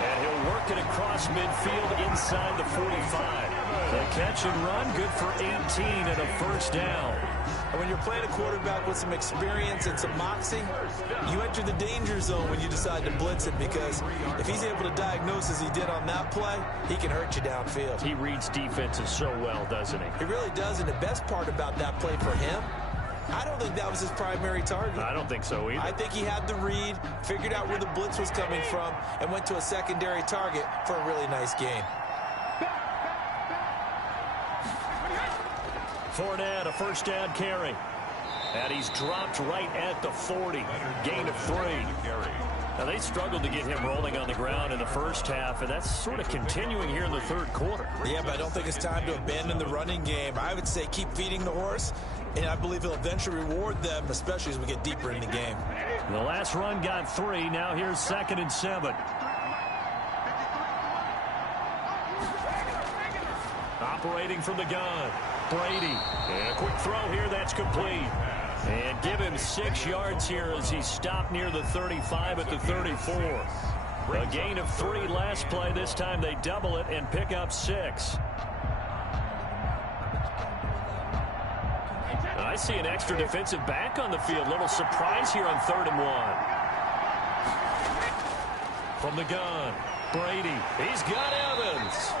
And he'll work it across midfield inside the 45. The catch and run, good for 18 and a 1st down. And when you're playing a quarterback with some experience and some moxie, you enter the danger zone when you decide to blitz it, because if he's able to diagnose as he did on that play, he can hurt you downfield. He reads defenses so well, doesn't he? He really does, and the best part about that play for him, I don't think that was his primary target. I don't think so either. I think he had the read, figured out where the blitz was coming from, and went to a secondary target for a really nice game. Fournette, a 1st down carry. And he's dropped right at the 40. Gain of 3. Now, they struggled to get him rolling on the ground in the 1st half, and that's sort of continuing here in the 3rd quarter. Yeah, but I don't think it's time to abandon the running game. I would say keep feeding the horse, and I believe he'll eventually reward them, especially as we get deeper in the game. The last run got 3. Now here's 2nd and 7. Operating from the gun. Brady. And a quick throw here. That's complete. And give him 6 yards here as he stopped near the 35 at the 34. A gain of 3 last play. This time they double it and pick up 6. I see an extra defensive back on the field. Little surprise here on 3rd and 1. From the gun, Brady. He's got Evans.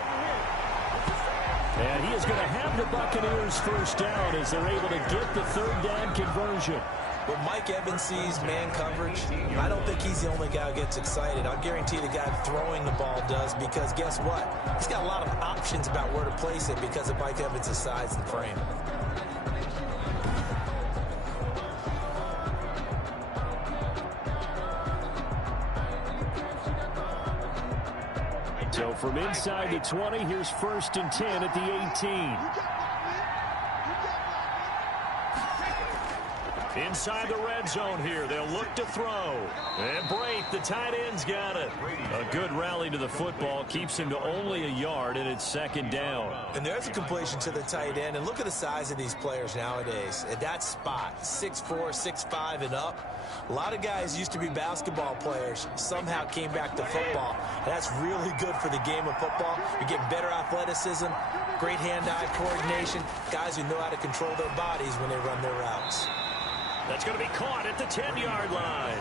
And he is going to have the Buccaneers 1st down as they're able to get the 3rd down conversion. When Mike Evans sees man coverage, I don't think he's the only guy who gets excited. I'll guarantee the guy throwing the ball does, because guess what? He's got a lot of options about where to place it because of Mike Evans' size and frame. So from inside the 20, here's 1st and 10 at the 18. Inside the red zone here. They'll look to throw. And Brate, the tight end's got it. A good rally to the football. Keeps him to only a yard, and it's 2nd down. And there's a completion to the tight end. And look at the size of these players nowadays. At that spot, 6'4", 6'5", and up. A lot of guys used to be basketball players, somehow came back to football. And that's really good for the game of football. You get better athleticism, great hand-eye coordination, guys who know how to control their bodies when they run their routes. That's going to be caught at the 10-yard line.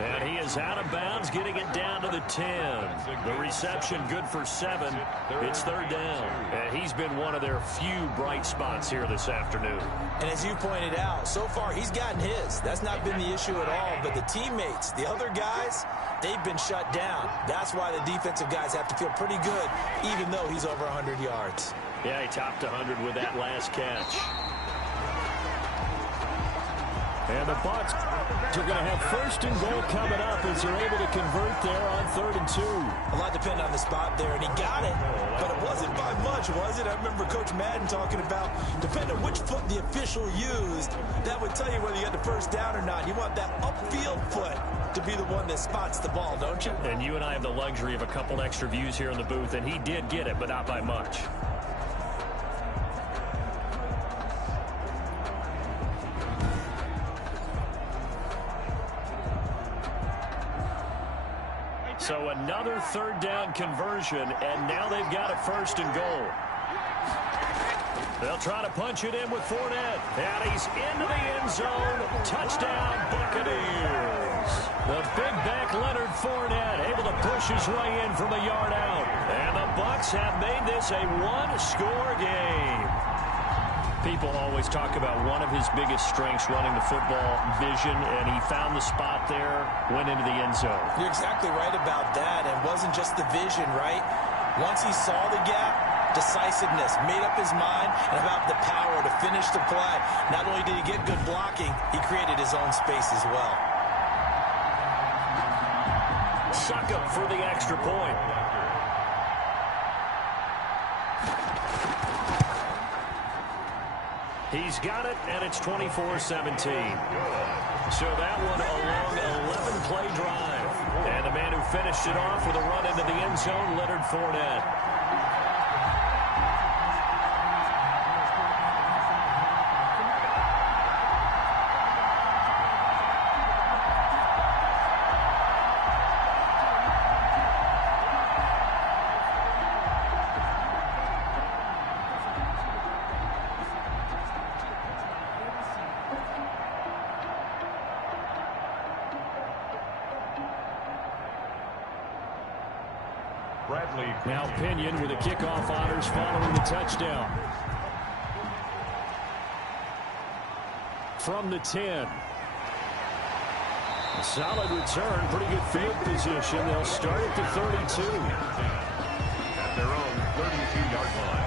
And he is out of bounds, getting it down to the 10. The reception good for 7. It's 3rd down. And he's been one of their few bright spots here this afternoon. And as you pointed out, so far he's gotten his. That's not been the issue at all. But the teammates, the other guys, they've been shut down. That's why the defensive guys have to feel pretty good, even though he's over 100 yards. Yeah, he topped 100 with that last catch. And the Bucs are going to have 1st and goal coming up as they're able to convert there on 3rd and 2. A lot depended on the spot there, and he got it, but it wasn't by much, was it? I remember Coach Madden talking about, depending on which foot the official used, that would tell you whether you had the 1st down or not. You want that upfield foot to be the one that spots the ball, don't you? And you and I have the luxury of a couple extra views here in the booth, and he did get it, but not by much. So another 3rd down conversion, and now they've got a 1st and goal. They'll try to punch it in with Fournette, and he's into the end zone. Touchdown, Buccaneers. The big back Leonard Fournette able to push his way in from a yard out. And the Bucs have made this a 1-score game. People always talk about one of his biggest strengths running the football, vision, and he found the spot there, went into the end zone. You're exactly right about that. It wasn't just the vision, right? Once he saw the gap, decisiveness, made up his mind, and about the power to finish the play. Not only did he get good blocking, he created his own space as well. Succop for the extra point. He's got it, and it's 24-17. So that one a long 11-play drive. And the man who finished it off with a run into the end zone, Leonard Fournette. Now Pinion with the kickoff honors following the touchdown. From the 10. A solid return, pretty good field position. They'll start at the 32. At their own 32-yard line.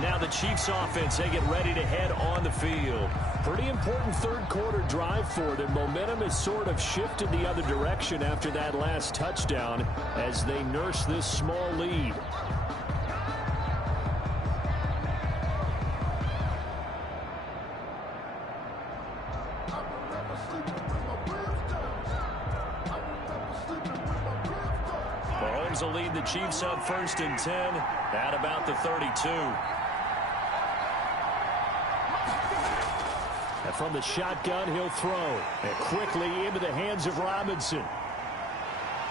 Now the Chiefs offense, they get ready to head on the field. Pretty important third quarter drive for them. Momentum has sort of shifted the other direction after that last touchdown as they nurse this small lead. Mahomes will lead the Chiefs up 1st and 10 at about the 32. And from the shotgun, he'll throw. And quickly into the hands of Robinson.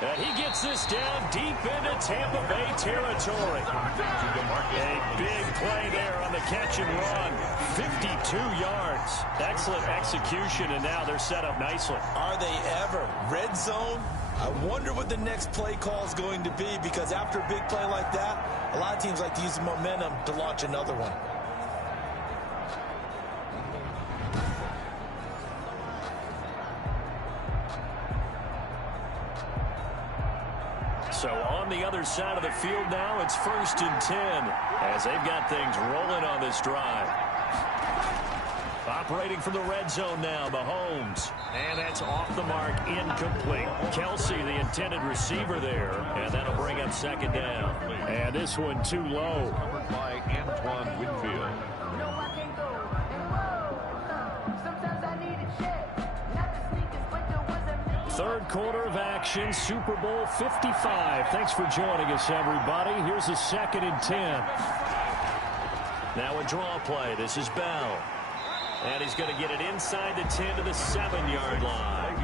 And he gets this down deep into Tampa Bay territory. A big play there on the catch and run. 52 yards. Excellent execution, and now they're set up nicely. Are they ever? Red zone? I wonder what the next play call is going to be, because after a big play like that, a lot of teams like to use the momentum to launch another one. So on the other side of the field now, it's 1st and 10 as they've got things rolling on this drive. Operating from the red zone now, Mahomes. And that's off the mark, incomplete. Kelsey, the intended receiver there, and that'll bring up 2nd down. And this one too low. Covered by Antoine Winfield. Third quarter of action, Super Bowl 55. Thanks for joining us, everybody. Here's a 2nd and 10. Now a draw play. This is Bell. And he's going to get it inside the 10 to the 7-yard line.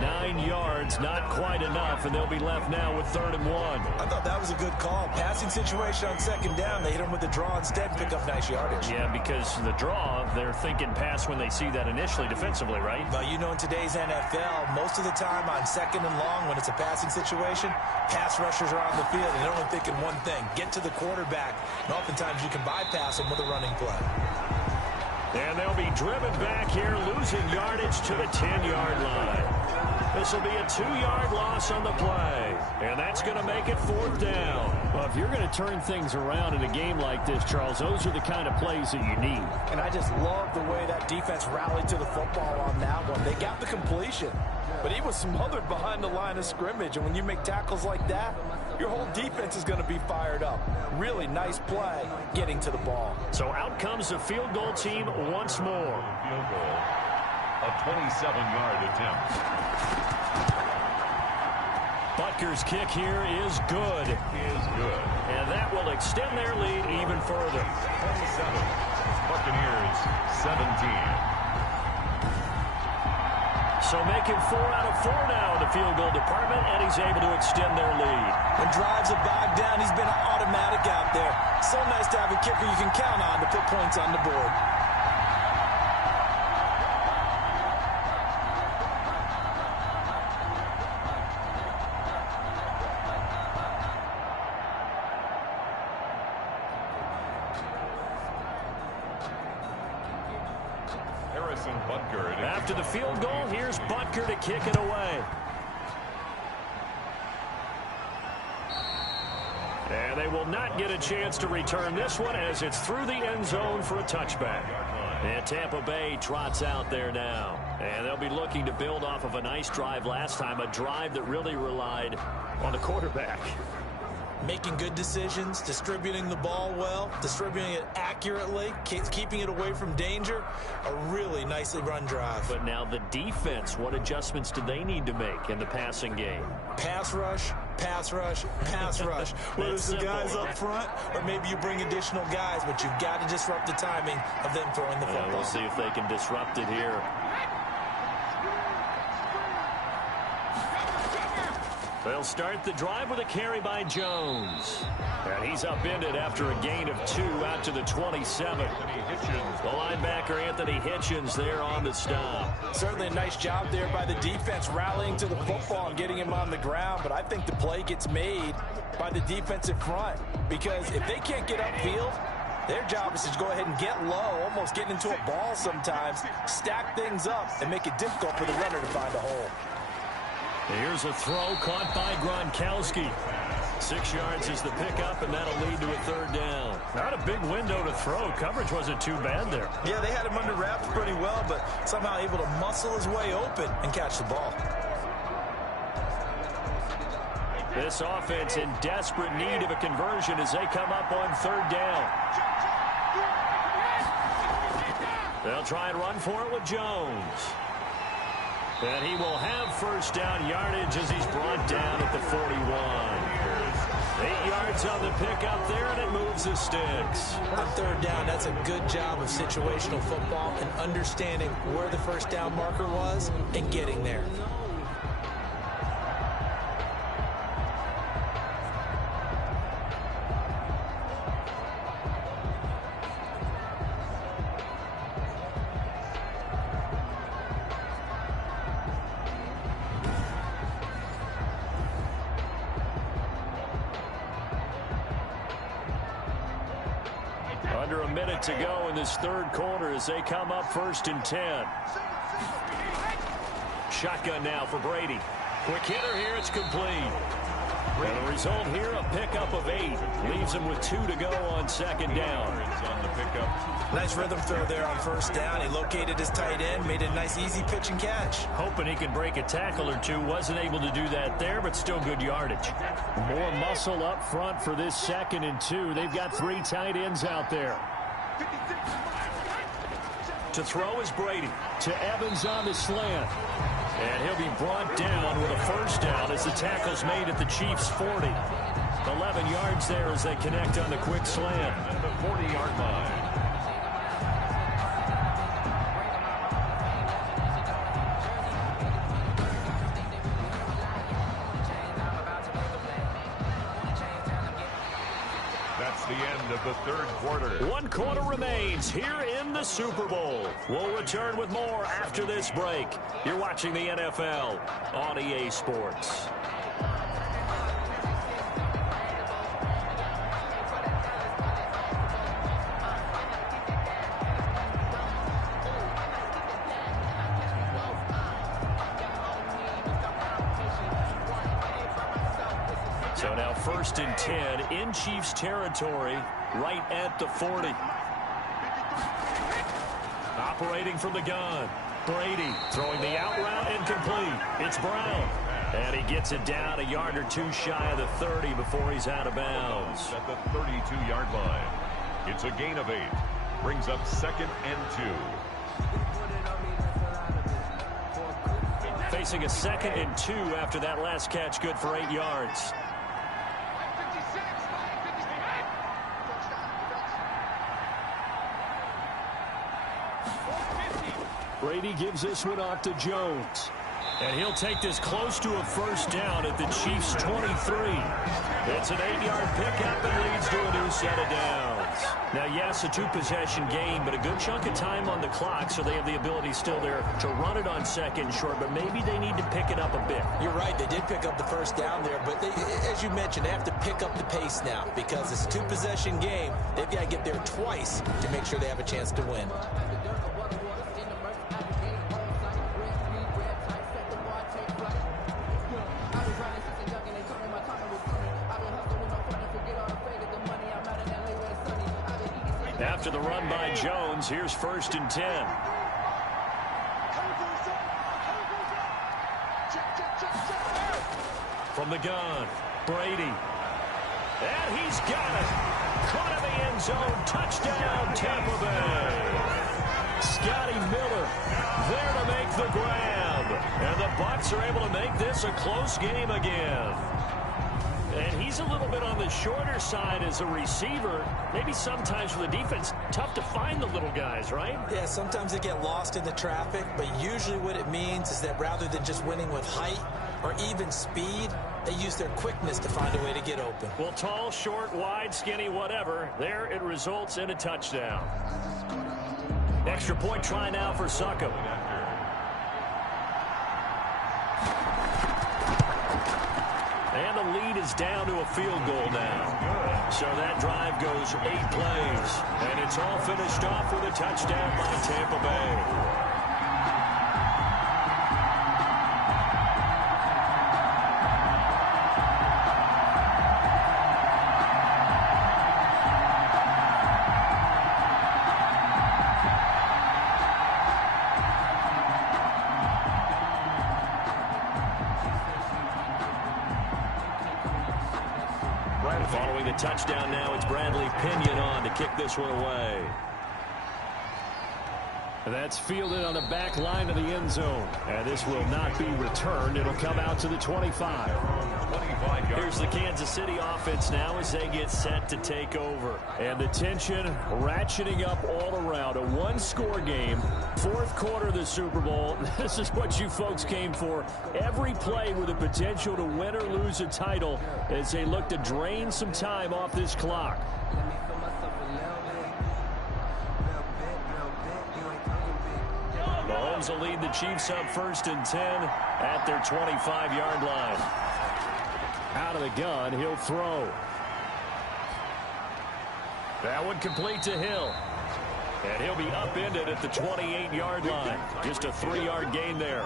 9 yards, not quite enough, and they'll be left now with 3rd and 1. I thought that was a good call. Passing situation on 2nd down. They hit him with the draw instead, pick up nice yardage. Yeah, because the draw, they're thinking pass when they see that initially defensively, right? Well, you know, in today's NFL, most of the time on 2nd and long, when it's a passing situation, pass rushers are on the field, and they're only thinking one thing, get to the quarterback. And oftentimes you can bypass them with a running play. And they'll be driven back here, losing yardage to the 10-yard line. This will be a 2-yard loss on the play. And that's going to make it 4th down. Well, if you're going to turn things around in a game like this, Charles, those are the kind of plays that you need. And I just love the way that defense rallied to the football on that one. They got the completion, but he was smothered behind the line of scrimmage. And when you make tackles like that, your whole defense is going to be fired up. Really nice play getting to the ball. So out comes the field goal team once more. Field goal, a 27-yard attempt. Butker's kick here is good. And that will extend their lead even further. 27, Buccaneers 17. So making 4 out of 4 now in the field goal department, and he's able to extend their lead. When drives are bogged down, he's been an automatic out there. So nice to have a kicker you can count on to put points on the board. After the field goal, here's Butker to kick it away. And they will not get a chance to return this one as it's through the end zone for a touchback. And Tampa Bay trots out there now. And they'll be looking to build off of a nice drive last time, a drive that really relied on the quarterback. making good decisions, distributing the ball well, distributing it accurately, keeping it away from danger. A really nicely run drive. But now the defense, what adjustments do they need to make in the passing game? Pass rush, pass rush, pass rush. Whether it's the guys up front or maybe you bring additional guys, but you've got to disrupt the timing of them throwing the football. We'll see if they can disrupt it here. They'll start the drive with a carry by Jones. And he's upended after a gain of 2 out to the 27. The linebacker, Anthony Hitchens, there on the stop. Certainly a nice job there by the defense rallying to the football and getting him on the ground. But I think the play gets made by the defensive front. Because if they can't get upfield, their job is to go ahead and get low, almost get into a ball sometimes, stack things up, and make it difficult for the runner to find a hole. Here's a throw caught by Gronkowski. 6 yards is the pickup, and that'll lead to a 3rd down. Not a big window to throw. Coverage wasn't too bad there. Yeah, they had him under wraps pretty well, but somehow able to muscle his way open and catch the ball. This offense in desperate need of a conversion as they come up on 3rd down. They'll try and run for it with Jones. And he will have 1st down yardage as he's brought down at the 41. 8 yards on the pickup there, and it moves the sticks. On 3rd down, that's a good job of situational football and understanding where the 1st down marker was and getting there. Under a minute to go in this 3rd quarter as they come up 1st and 10. Shotgun now for Brady. Quick hitter here, it's complete. And the result here, a pickup of 8. Leaves him with 2 to go on 2nd down. On the pickup. Nice rhythm throw there on 1st down. He located his tight end, made a nice easy pitch and catch. Hoping he could break a tackle or 2. Wasn't able to do that there, but still good yardage. More muscle up front for this 2nd and 2. They've got 3 tight ends out there. To throw is Brady. To Evans on the slant. And he'll be brought down with a 1st down as the tackle's made at the Chiefs' 40. 11 yards there as they connect on the quick slant. At the 40-yard line. That's the end of the 3rd quarter. 1 quarter remains here in the Super Bowl. We'll return with more after this break. You're watching the NFL on EA Sports. So now 1st and 10 in Chiefs territory, right at the 40. Operating from the gun. Brady throwing the out route incomplete. It's Brown. And he gets it down a yard or 2 shy of the 30 before he's out of bounds. At the 32-yard line. It's a gain of 8. Brings up 2nd and 2. Facing a 2nd and 2 after that last catch, good for 8 yards. Brady gives this one off to Jones. And he'll take this close to a 1st down at the Chiefs' 23. It's an 8-yard pickup and leads to a new set of downs. Now, yes, a 2-possession game, but a good chunk of time on the clock, so they have the ability still there to run it on 2nd and short, but maybe they need to pick it up a bit. You're right. They did pick up the 1st down there, but they, as you mentioned, they have to pick up the pace now because it's a 2-possession game. They've got to get there twice to make sure they have a chance to win. After the run by Jones, here's 1st and 10. From the gun, Brady. And he's got it. Caught in the end zone. Touchdown, Tampa Bay. Scotty Miller there to make the grab. And the Bucs are able to make this a close game again. And he's a little bit on the shorter side as a receiver. Maybe sometimes for the defense, tough to find the little guys, right? Yeah, sometimes they get lost in the traffic, but usually what it means is that rather than just winning with height or even speed, they use their quickness to find a way to get open. Well, tall, short, wide, skinny, whatever, there it results in a touchdown. Extra point try now for Succop. And the lead is down to a field goal now. So that drive goes 8 plays. And it's all finished off with a touchdown by Tampa Bay. Following the touchdown now, it's Bradley Pinion on to kick this one away. And that's fielded on the back line of the end zone. And this will not be returned. It'll come out to the 25. Here's the Kansas City offense now as they get set to take over. And the tension ratcheting up all around. A one-score game. Fourth quarter of the Super Bowl. This is what you folks came for. Every play with the potential to win or lose a title as they look to drain some time off this clock. Mahomes will lead the Chiefs up 1st and 10 at their 25-yard line. Out of the gun, he'll throw. That one complete to Hill. And he'll be upended at the 28-yard line. Just a 3-yard gain there.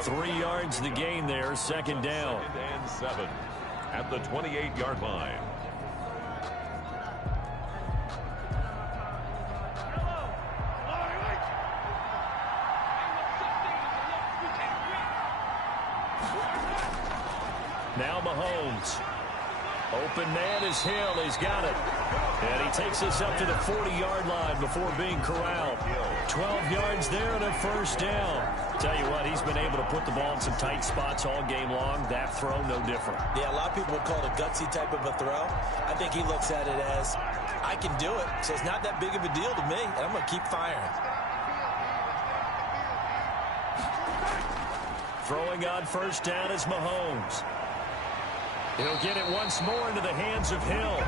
3 yards the gain there, 2nd down. 2nd and 7 at the 28-yard line. Now Mahomes. Open man is Hill. He's got it. And he takes this up to the 40-yard line before being corralled. 12 yards there and a 1st down. Tell you what, he's been able to put the ball in some tight spots all game long. That throw, no different. Yeah, a lot of people would call it a gutsy type of a throw. I think he looks at it as, I can do it, so it's not that big of a deal to me, and I'm going to keep firing. Throwing on 1st down is Mahomes. He'll get it once more into the hands of Hill.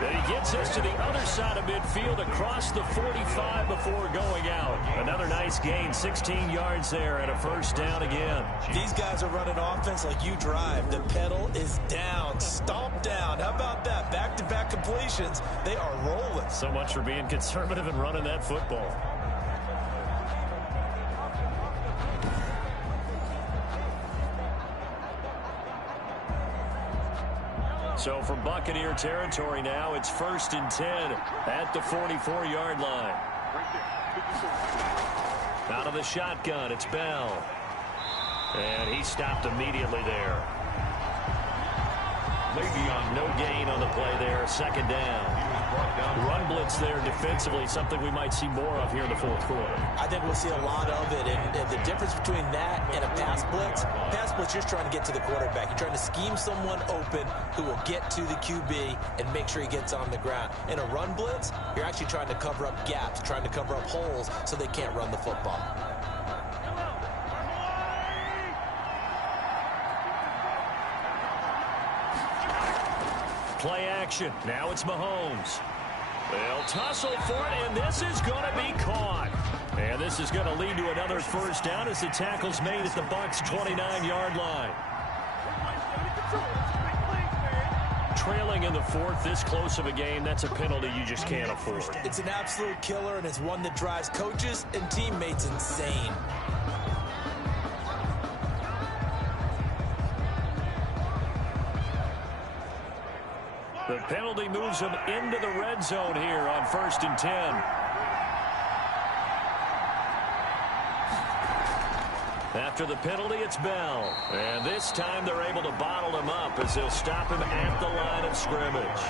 Then he gets this to the other side of midfield across the 45 before going out. Another nice gain, 16 yards there and a 1st down again. These guys are running offense like you drive. The pedal is down, stomp down. How about that? Back-to-back completions. They are rolling. So much for being conservative and running that football. So from Buccaneer territory now, it's 1st and 10 at the 44-yard line. Out of the shotgun, it's Bell. And he stopped immediately there. No gain on the play there, 2nd down. Run blitz there defensively, something we might see more of here in the 4th quarter. I think we'll see a lot of it, and the difference between that and a pass blitz, you're just trying to get to the quarterback. You're trying to scheme someone open who will get to the QB and make sure he gets on the ground. In a run blitz, you're actually trying to cover up gaps, trying to cover up holes so they can't run the football. Play action. Now it's Mahomes. They'll tussle for it, and this is going to be caught. And this is going to lead to another 1st down as the tackle's made at the Bucs' 29-yard line. Trailing in the 4th, this close of a game, that's a penalty you just can't afford. It's an absolute killer, and it's one that drives coaches and teammates insane. The penalty moves him into the red zone here on 1st and 10. After the penalty, it's Bell. And this time they're able to bottle him up as they'll stop him at the line of scrimmage.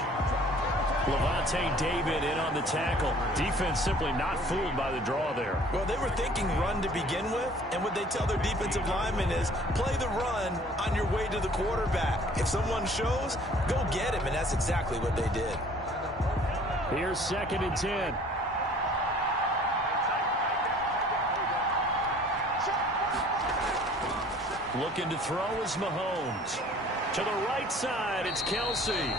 Levante David in on the tackle. Defense simply not fooled by the draw there. Well, they were thinking run to begin with, and what they tell their defensive linemen is play the run on your way to the quarterback. If someone shows, go get him, and that's exactly what they did. Here's 2nd and 10. Looking to throw is Mahomes. To the right side, it's Kelsey.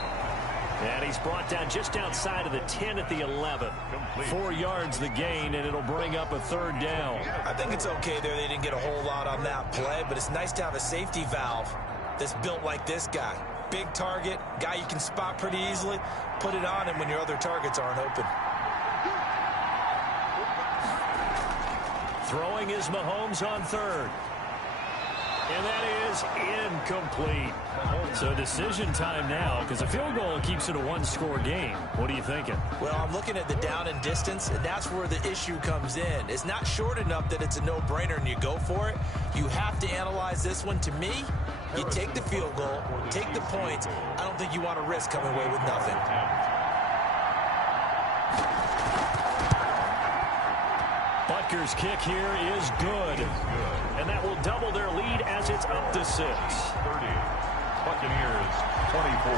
And he's brought down just outside of the 10 at the 11. 4 yards the gain, and it'll bring up a 3rd down. I think it's okay there. They didn't get a whole lot on that play, but it's nice to have a safety valve that's built like this guy. Big target, guy you can spot pretty easily. Put it on him when your other targets aren't open. Throwing is Mahomes on 3rd. And that is incomplete. So decision time now, because a field goal keeps it a 1-score game. What are you thinking? Well, I'm looking at the down and distance, and that's where the issue comes in. It's not short enough that it's a no-brainer and you go for it. You have to analyze this one. To me, you take the field goal, take the points. I don't think you want to risk coming away with nothing. Butker's kick here is good. And that will double their lead as it's up to 6. 30. Buccaneers 24.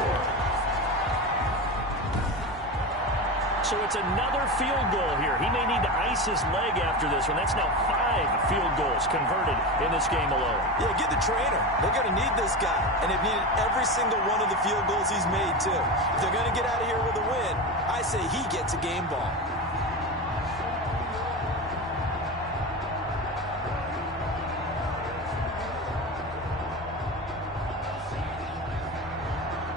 So it's another field goal here. He may need to ice his leg after this one. That's now 5 field goals converted in this game alone. Yeah, get the trainer. They're going to need this guy. And they've needed every single one of the field goals he's made, too. If they're going to get out of here with a win, I say he gets a game ball.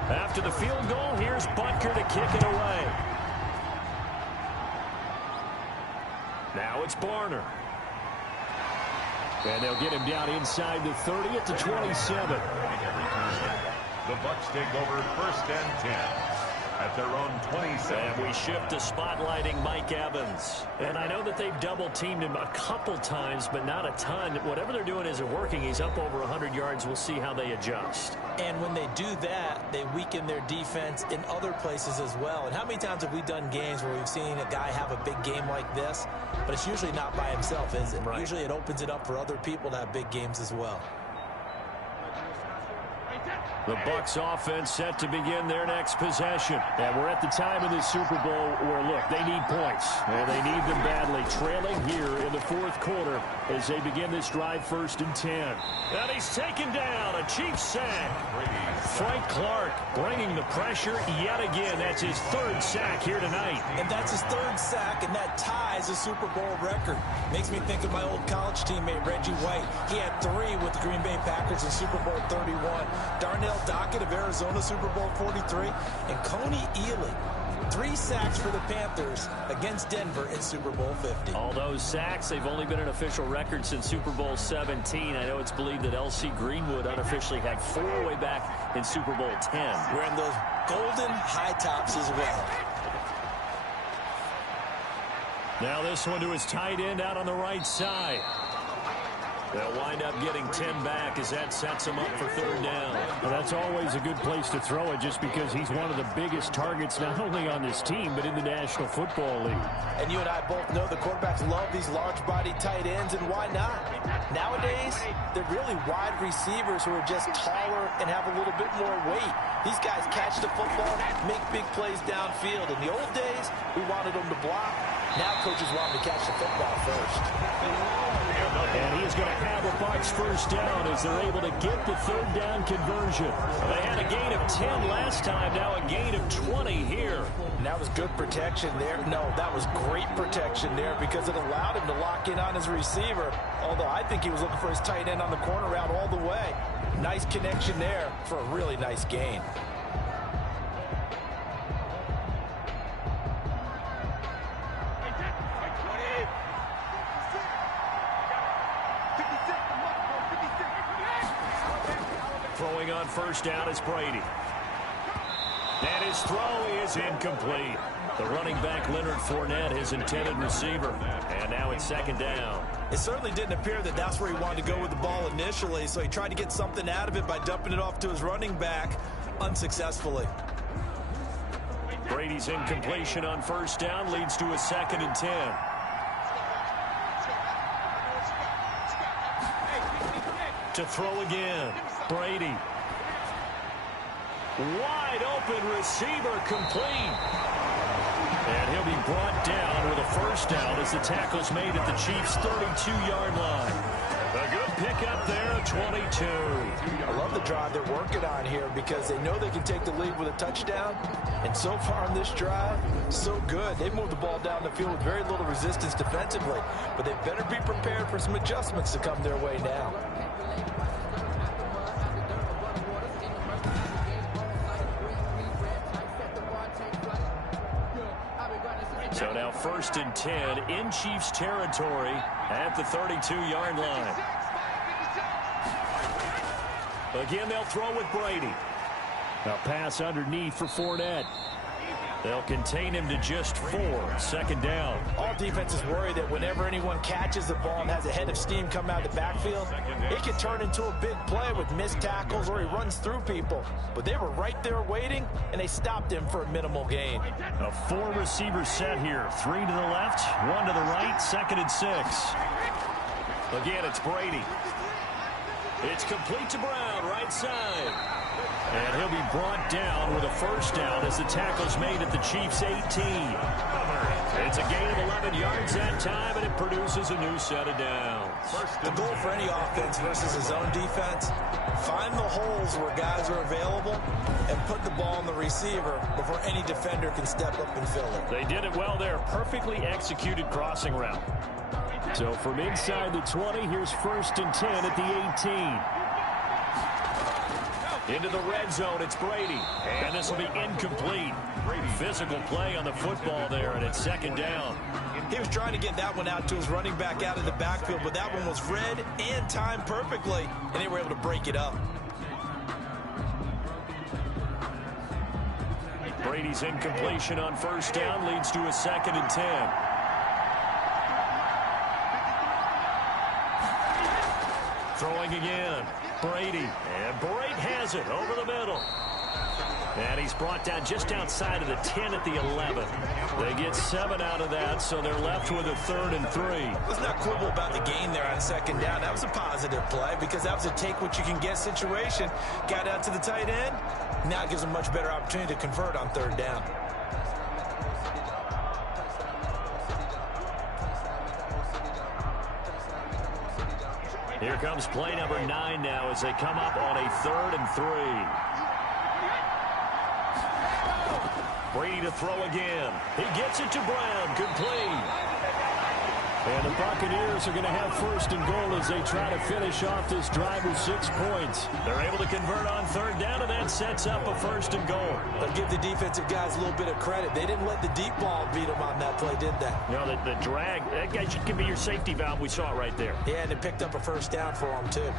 After the field goal, here's Butker to kick it away. Now it's Barner. And they'll get him down inside the 30 at the 27. The Bucs take over 1st and 10 at their own 27. And we shift to spotlighting Mike Evans. And I know that they've double-teamed him a couple times, but not a ton. Whatever they're doing isn't working. He's up over 100 yards. We'll see how they adjust. And when they do that, they weaken their defense in other places as well. And how many times have we done games where we've seen a guy have a big game like this, but it's usually not by himself, is it? Right. Usually it opens it up for other people to have big games as well. The Bucs offense set to begin their next possession. And we're at the time of this Super Bowl where, look, they need points. And they need them badly. Trailing here in the 4th quarter as they begin this drive 1st and 10. And he's taken down. A Chiefs sack. Frank Clark bringing the pressure yet again. That's his 3rd sack here tonight. And that's his 3rd sack, and that ties a Super Bowl record. Makes me think of my old college teammate, Reggie White. He had 3 with the Green Bay Packers in Super Bowl 31. Darnell Dockett of Arizona, Super Bowl 43. And Coney Ealy, 3 sacks for the Panthers against Denver in Super Bowl 50. All those sacks, they've only been an official record since Super Bowl 17. I know it's believed that L.C. Greenwood unofficially had 4 way back in Super Bowl 10. Wearing those golden high tops as well. Now this one to his tight end out on the right side. They'll wind up getting 10 back as that sets him up for 3rd down. Well, that's always a good place to throw it just because he's one of the biggest targets not only on this team but in the National Football League. And you and I both know the quarterbacks love these large-bodied tight ends, and why not? Nowadays, they're really wide receivers who are just taller and have a little bit more weight. These guys catch the football, make big plays downfield. In the old days, we wanted them to block. Now coaches want them to catch the football first. And he is going to have a Bucs 1st down as they're able to get the 3rd down conversion. They had a gain of 10 last time, now a gain of 20 here. And that was good protection there. No, that was great protection there because it allowed him to lock in on his receiver. Although I think he was looking for his tight end on the corner route all the way. Nice connection there for a really nice gain. Throwing on 1st down is Brady. And his throw is incomplete. The running back, Leonard Fournette, his intended receiver. And now it's 2nd down. It certainly didn't appear that that's where he wanted to go with the ball initially, so he tried to get something out of it by dumping it off to his running back unsuccessfully. Brady's incompletion on first down leads to a 2nd and 10. To throw again, Brady. Wide open receiver, complete. And he'll be brought down with a first down as the tackle's made at the Chiefs' 32-yard line. A good pickup there, 22. I love the drive they're working on here because they know they can take the lead with a touchdown. And so far on this drive, so good. They've moved the ball down the field with very little resistance defensively. But they better be prepared for some adjustments to come their way now. So now 1st and 10 in Chiefs territory at the 32-yard line. Again, they'll throw with Brady. A pass underneath for Fournette. They'll contain him to just 4. 2nd down. All defenses worry that whenever anyone catches the ball and has a head of steam come out of the backfield, it can turn into a big play with missed tackles or he runs through people. But they were right there waiting, and they stopped him for a minimal gain. A 4-receiver set here. 3 to the left, 1 to the right, 2nd and 6. Again, it's Brady. It's complete to Brown, right side. And he'll be brought down with a first down as the tackle's made at the Chiefs' 18. It's a gain of 11 yards that time, and it produces a new set of downs. The goal for any offense versus his own defense, find the holes where guys are available and put the ball on the receiver before any defender can step up and fill it. They did it well there. Perfectly executed crossing route. So from inside the 20, here's 1st and 10 at the 18. Into the red zone, it's Brady. And this will be incomplete. Physical play on the football there, and it's 2nd down. He was trying to get that one out to his running back out of the backfield, but that one was read and timed perfectly, and they were able to break it up. Brady's incompletion on first down leads to a 2nd and 10. Throwing again. Brady. And Brady has it over the middle. And he's brought down just outside of the 10 at the 11. They get 7 out of that, so they're left with a 3rd and 3. Let's not quibble about the gain there on 2nd down. That was a positive play because that was a take-what-you-can-get situation. Got out to the tight end. Now it gives them a much better opportunity to convert on 3rd down. Here comes play number 9 now as they come up on a 3rd and 3. Brady to throw again. He gets it to Brown. Complete. And the Buccaneers are going to have 1st and goal as they try to finish off this drive with 6 points. They're able to convert on 3rd down, and that sets up a 1st and goal. But give the defensive guys a little bit of credit. They didn't let the deep ball beat them on that play, did they? No, the drag, that guy can be your safety valve. We saw it right there. Yeah, and it picked up a 1st down for them, too.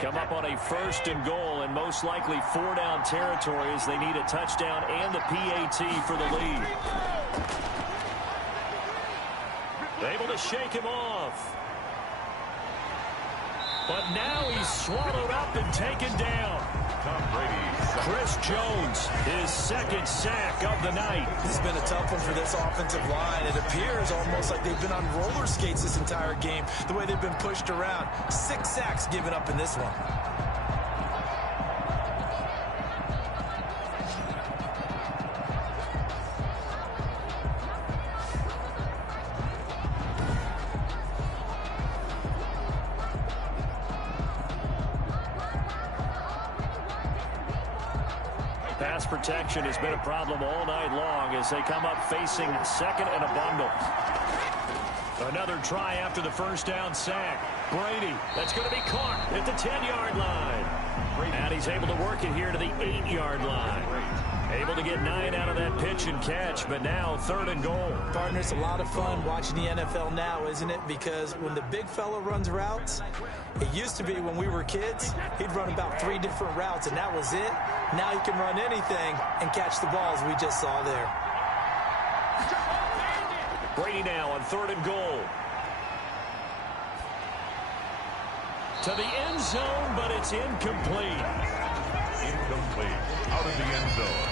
Come up on a 1st and goal, and most likely 4-down territory as they need a touchdown and the PAT for the lead. Able to shake him off. But now he's swallowed up and taken down. Chris Jones, his 2nd sack of the night. This has been a tough one for this offensive line. It appears almost like they've been on roller skates this entire game, the way they've been pushed around. 6 sacks given up in this one. Pass protection has been a problem all night long as they come up facing 2nd and a bundle. Another try after the 1st down sack. Brady, that's going to be caught at the 10-yard line. And he's able to work it here to the 8-yard line. Able to get 9 out of that pitch and catch, but now 3rd and goal. Partner, it's a lot of fun watching the NFL now, isn't it? Because when the big fella runs routes, it used to be when we were kids, he'd run about 3 different routes, and that was it. Now he can run anything and catch the balls we just saw there. Brady now on 3rd and goal. To the end zone, but it's incomplete. Incomplete. Out of the end zone.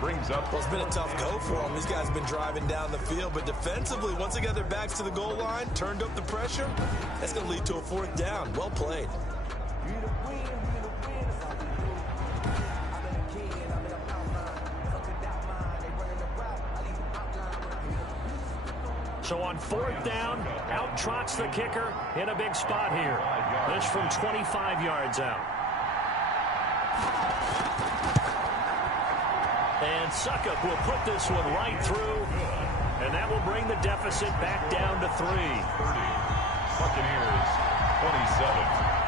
Brings up. Well, it's been a tough go for them. These guys have been driving down the field, but defensively, once they got their backs to the goal line, turned up the pressure, that's going to lead to a 4th down. Well played. So on 4th down, out trots the kicker in a big spot here. This from 25 yards out. And Suckup will put this one right through, and that will bring the deficit back down to 3. 30. Buccaneers, 27.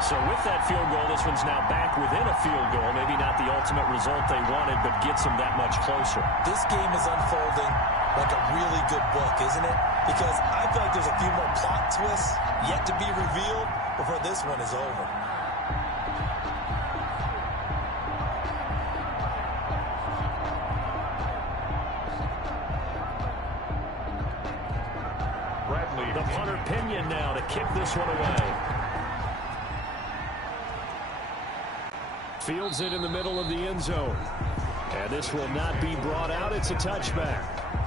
So with that field goal, this one's now back within a field goal. Maybe not the ultimate result they wanted, but gets them that much closer. This game is unfolding like a really good book, isn't it? Because I feel like there's a few more plot twists yet to be revealed before this one is over. The punter Pinion now to kick this one away. Fields it in the middle of the end zone. And this will not be brought out. It's a touchback.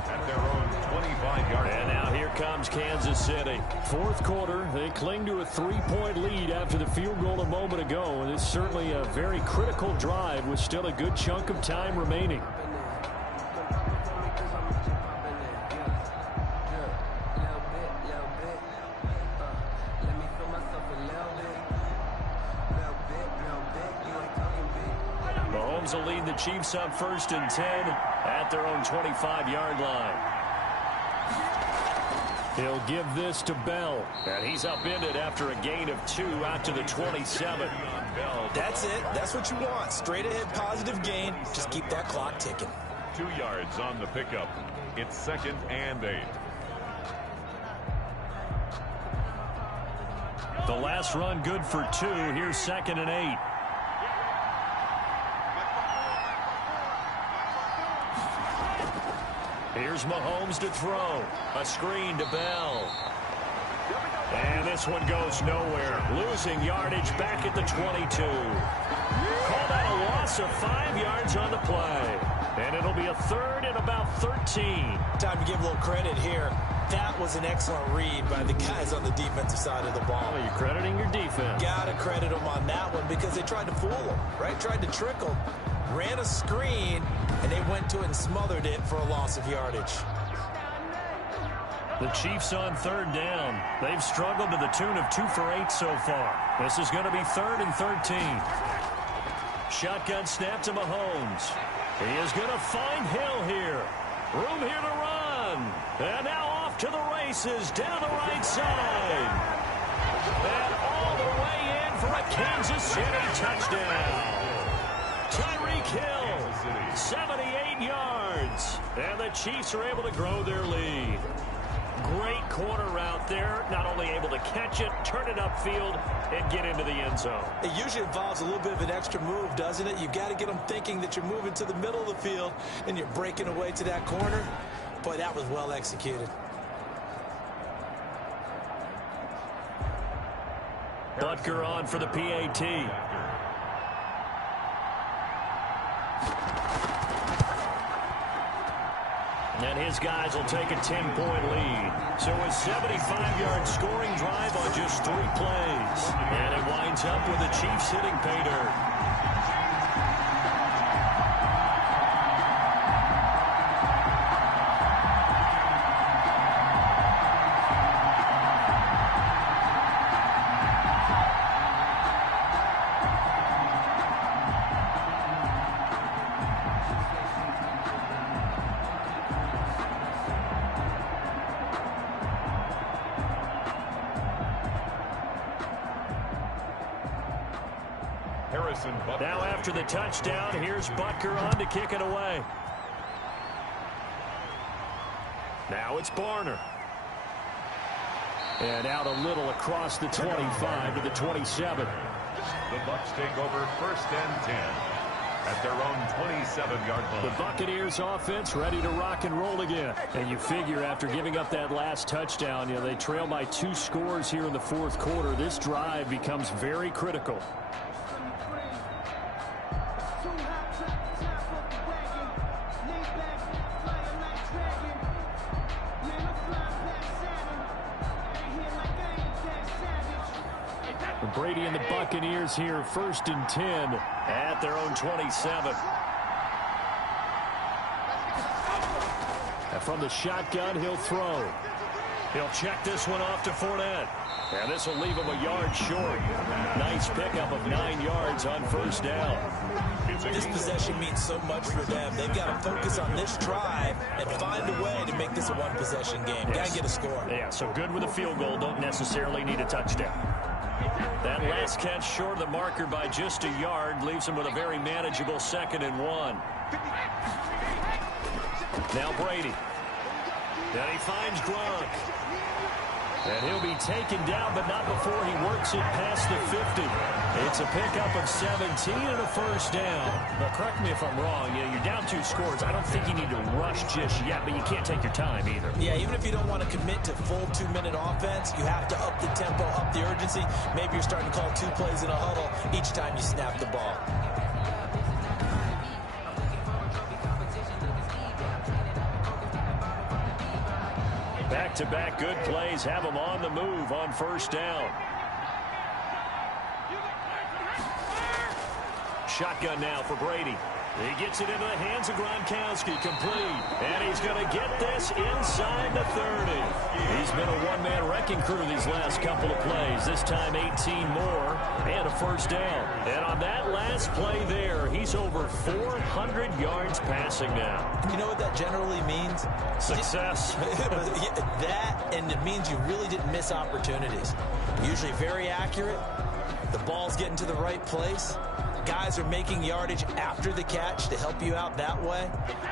At their own 25-yard line. And now here comes Kansas City. 4th quarter, they cling to a 3-point lead after the field goal a moment ago. And it's certainly a very critical drive with still a good chunk of time remaining. Mahomes will lead the Chiefs up 1st and 10 at their own 25-yard line. He'll give this to Bell, and he's upended after a gain of 2 out to the 27. That's it. That's what you want. Straight ahead positive gain. Just keep that clock ticking. 2 yards on the pickup. It's 2nd and 8. The last run good for 2. Here's 2nd and 8. Here's Mahomes to throw. A screen to Bell. And this one goes nowhere. Losing yardage back at the 22. Call that a loss of 5 yards on the play. And it'll be a 3rd and about 13. Time to give a little credit here. That was an excellent read by the guys on the defensive side of the ball. Well, you're crediting your defense. Gotta credit them on that one because they tried to fool them, right? Tried to trick them. Ran a screen, and they went to it and smothered it for a loss of yardage. The Chiefs on 3rd down. They've struggled to the tune of 2 for 8 so far. This is going to be 3rd and 13. Shotgun snap to Mahomes. He is going to find Hill here. Room here to run. And now off to the races down the right side. And all the way in for a Kansas City touchdown. Tyreek Hill, 78 yards. And the Chiefs are able to grow their lead. Great corner route there. Not only able to catch it, turn it upfield, and get into the end zone. It usually involves a little bit of an extra move, doesn't it? You've got to get them thinking that you're moving to the middle of the field and you're breaking away to that corner. Boy, that was well executed. Butker on for the PAT. And his guys will take a 10-point lead. So a 75-yard scoring drive on just 3 plays. And it winds up with the Chiefs hitting pay dirt. Now after the touchdown, here's Butker on to kick it away. Now it's Barner. And out a little across the 25 to the 27. The Bucs take over 1st and 10 at their own 27-yard line. The Buccaneers offense ready to rock and roll again. And you figure after giving up that last touchdown, they trail by 2 scores here in the 4th quarter. This drive becomes very critical. Brady and the Buccaneers here 1st and 10 at their own 27. And from the shotgun, he'll throw. He'll check this one off to Fournette. And this will leave him a yard short. Nice pickup of 9 yards on 1st down. This possession means so much for them. They've got to focus on this drive and find a way to make this a one-possession game. Got to get a score. Yeah, so good with a field goal. Don't necessarily need a touchdown. That last catch short of the marker by just a yard leaves him with a very manageable 2nd and 1. Now Brady. Then he finds Gronk. And he'll be taken down, but not before he works it past the 50. It's a pickup of 17 and a 1st down. But correct me if I'm wrong. You're down 2 scores. I don't think you need to rush just yet, but you can't take your time either. Yeah, even if you don't want to commit to full 2-minute offense, you have to up the tempo, up the urgency. Maybe you're starting to call 2 plays in a huddle each time you snap the ball. Back-to-back good plays have him on the move on 1st down. Shotgun now for Brady. He gets it into the hands of Gronkowski, complete. And he's going to get this inside the 30. He's been a one-man wrecking crew these last couple of plays. This time 18 more and a 1st down. And on that last play there, he's over 400 yards passing now. You know what that generally means? Success. That, and it means you really didn't miss opportunities. Usually very accurate. The ball's getting to the right place. Guys are making yardage after the catch to help you out that way.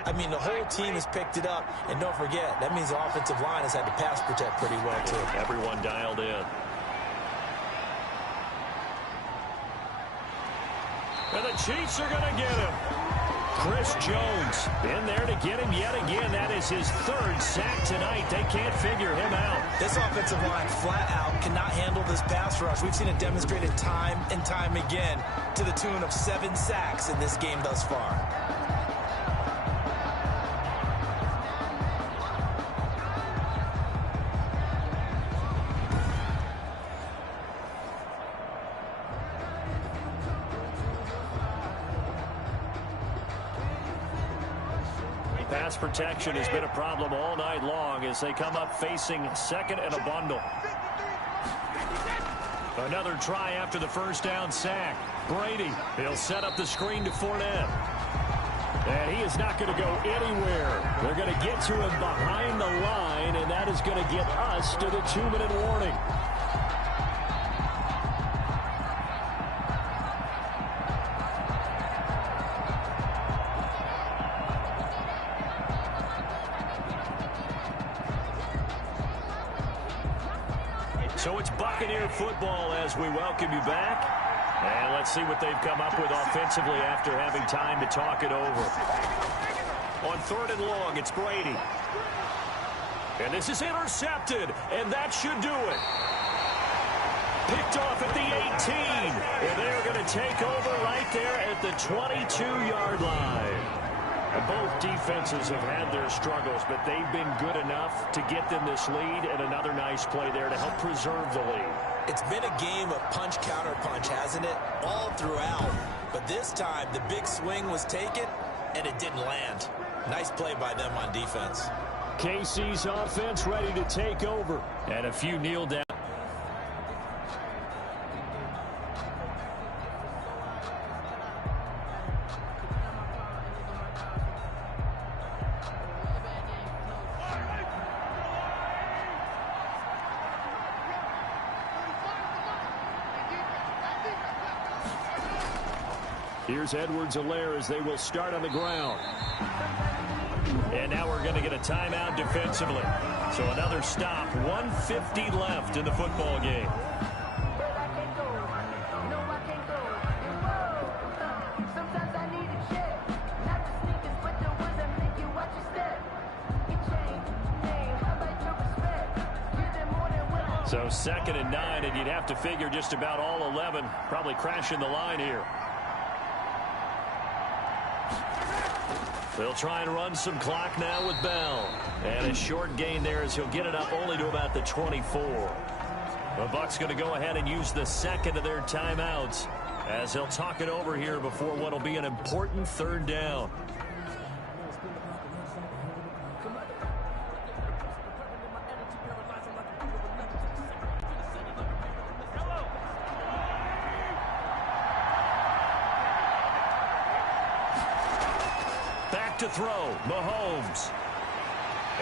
I mean, the whole team has picked it up. And don't forget, that means the offensive line has had to pass protect pretty well, too. Everyone dialed in. And the Chiefs are going to get him. Chris Jones in there to get him yet again. That is his 3rd sack tonight. They can't figure him out. This offensive line flat out cannot handle this pass rush. We've seen it demonstrated time and time again to the tune of 7 sacks in this game thus far. Pass protection has been a problem all night long as they come up facing 2nd and a bundle. Another try after the 1st down sack. Brady, he'll set up the screen to Fournette. And he is not going to go anywhere. They're going to get to him behind the line, and that is going to get us to the 2-minute warning. So it's Buccaneer football as we welcome you back. And let's see what they've come up with offensively after having time to talk it over. On 3rd and long, it's Brady. And this is intercepted, and that should do it. Picked off at the 18. And they're going to take over right there at the 22-yard line. And both defenses have had their struggles, but they've been good enough to get them this lead, and another nice play there to help preserve the lead. It's been a game of punch-counter-punch, hasn't it? All throughout. But this time, the big swing was taken, and it didn't land. Nice play by them on defense. KC's offense ready to take over. And a few kneel down. Here's Edwards-Helaire as they will start on the ground. And now we're going to get a timeout defensively. So another stop, 1:50 left in the football game. So 2nd and 9, and you'd have to figure just about all 11 probably crashing the line here. They'll try and run some clock now with Bell. And a short gain there as he'll get it up only to about the 24. The Bucs going to go ahead and use the second of their timeouts as they'll talk it over here before what will be an important 3rd down. To throw, Mahomes.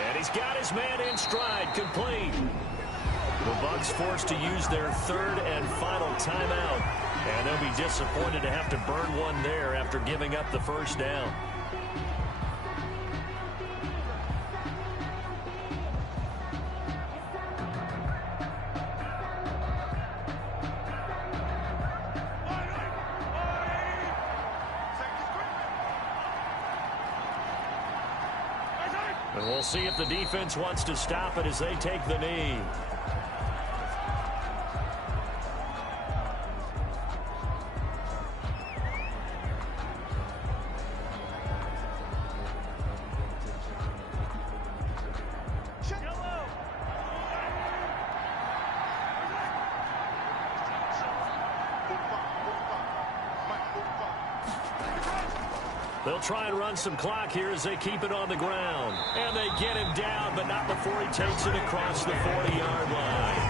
And he's got his man in stride, complete. The Bucs forced to use their 3rd and final timeout. And they'll be disappointed to have to burn one there after giving up the 1st down. And we'll see if the defense wants to stop it as they take the knee. They'll try and run some clock here as they keep it on the ground. And they get him down, but not before he takes it across the 40-yard line.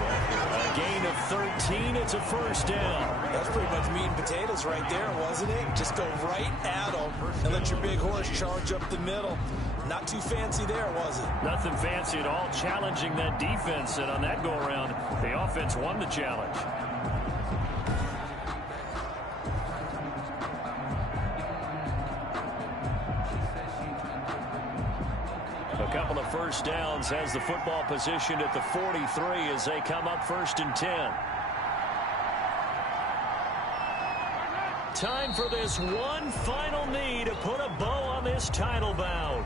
A gain of 13. It's a 1st down. That's pretty much meat and potatoes right there, wasn't it? Just go right at him and let your big horse charge up the middle. Not too fancy there, was it? Nothing fancy at all, challenging that defense. And on that go-around, the offense won the challenge. A couple of 1st downs has the football positioned at the 43 as they come up 1st and 10. Time for this one final knee to put a bow on this title bout.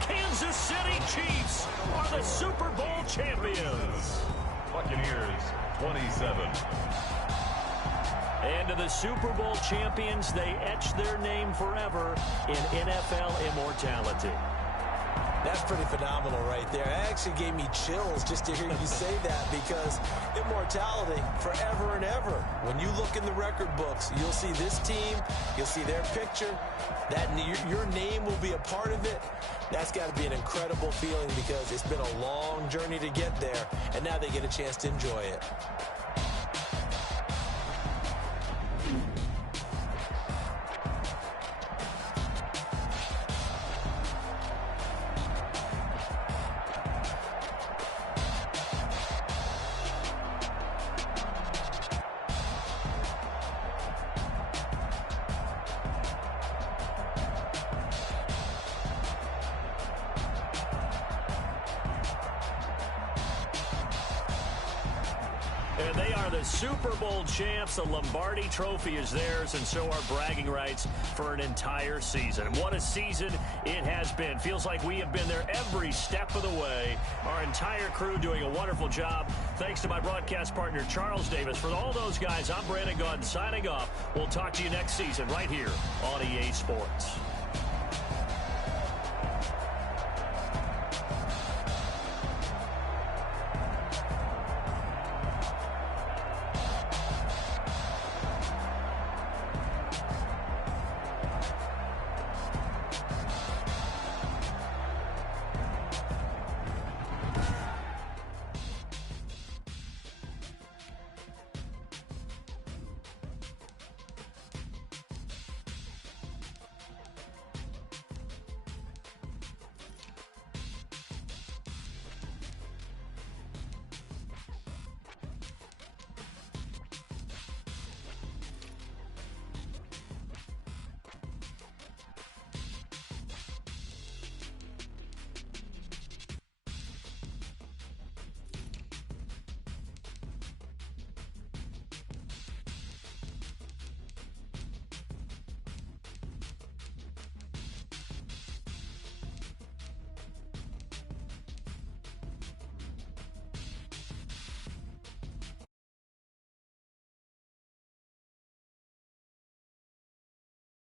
Kansas City Chiefs are the Super Bowl champions. Buccaneers 27. And to the Super Bowl champions, they etch their name forever in NFL immortality. That's pretty phenomenal right there. It actually gave me chills just to hear you say that, because immortality forever and ever. When you look in the record books, you'll see this team, you'll see their picture, that your name will be a part of it. That's got to be an incredible feeling, because it's been a long journey to get there, and now they get a chance to enjoy it. And they are the Super Bowl champs. The Lombardi Trophy is theirs, and so are bragging rights for an entire season. And what a season it has been. Feels like we have been there every step of the way. Our entire crew doing a wonderful job. Thanks to my broadcast partner, Charles Davis. For all those guys, I'm Brandon Gaudin signing off. We'll talk to you next season right here on EA Sports.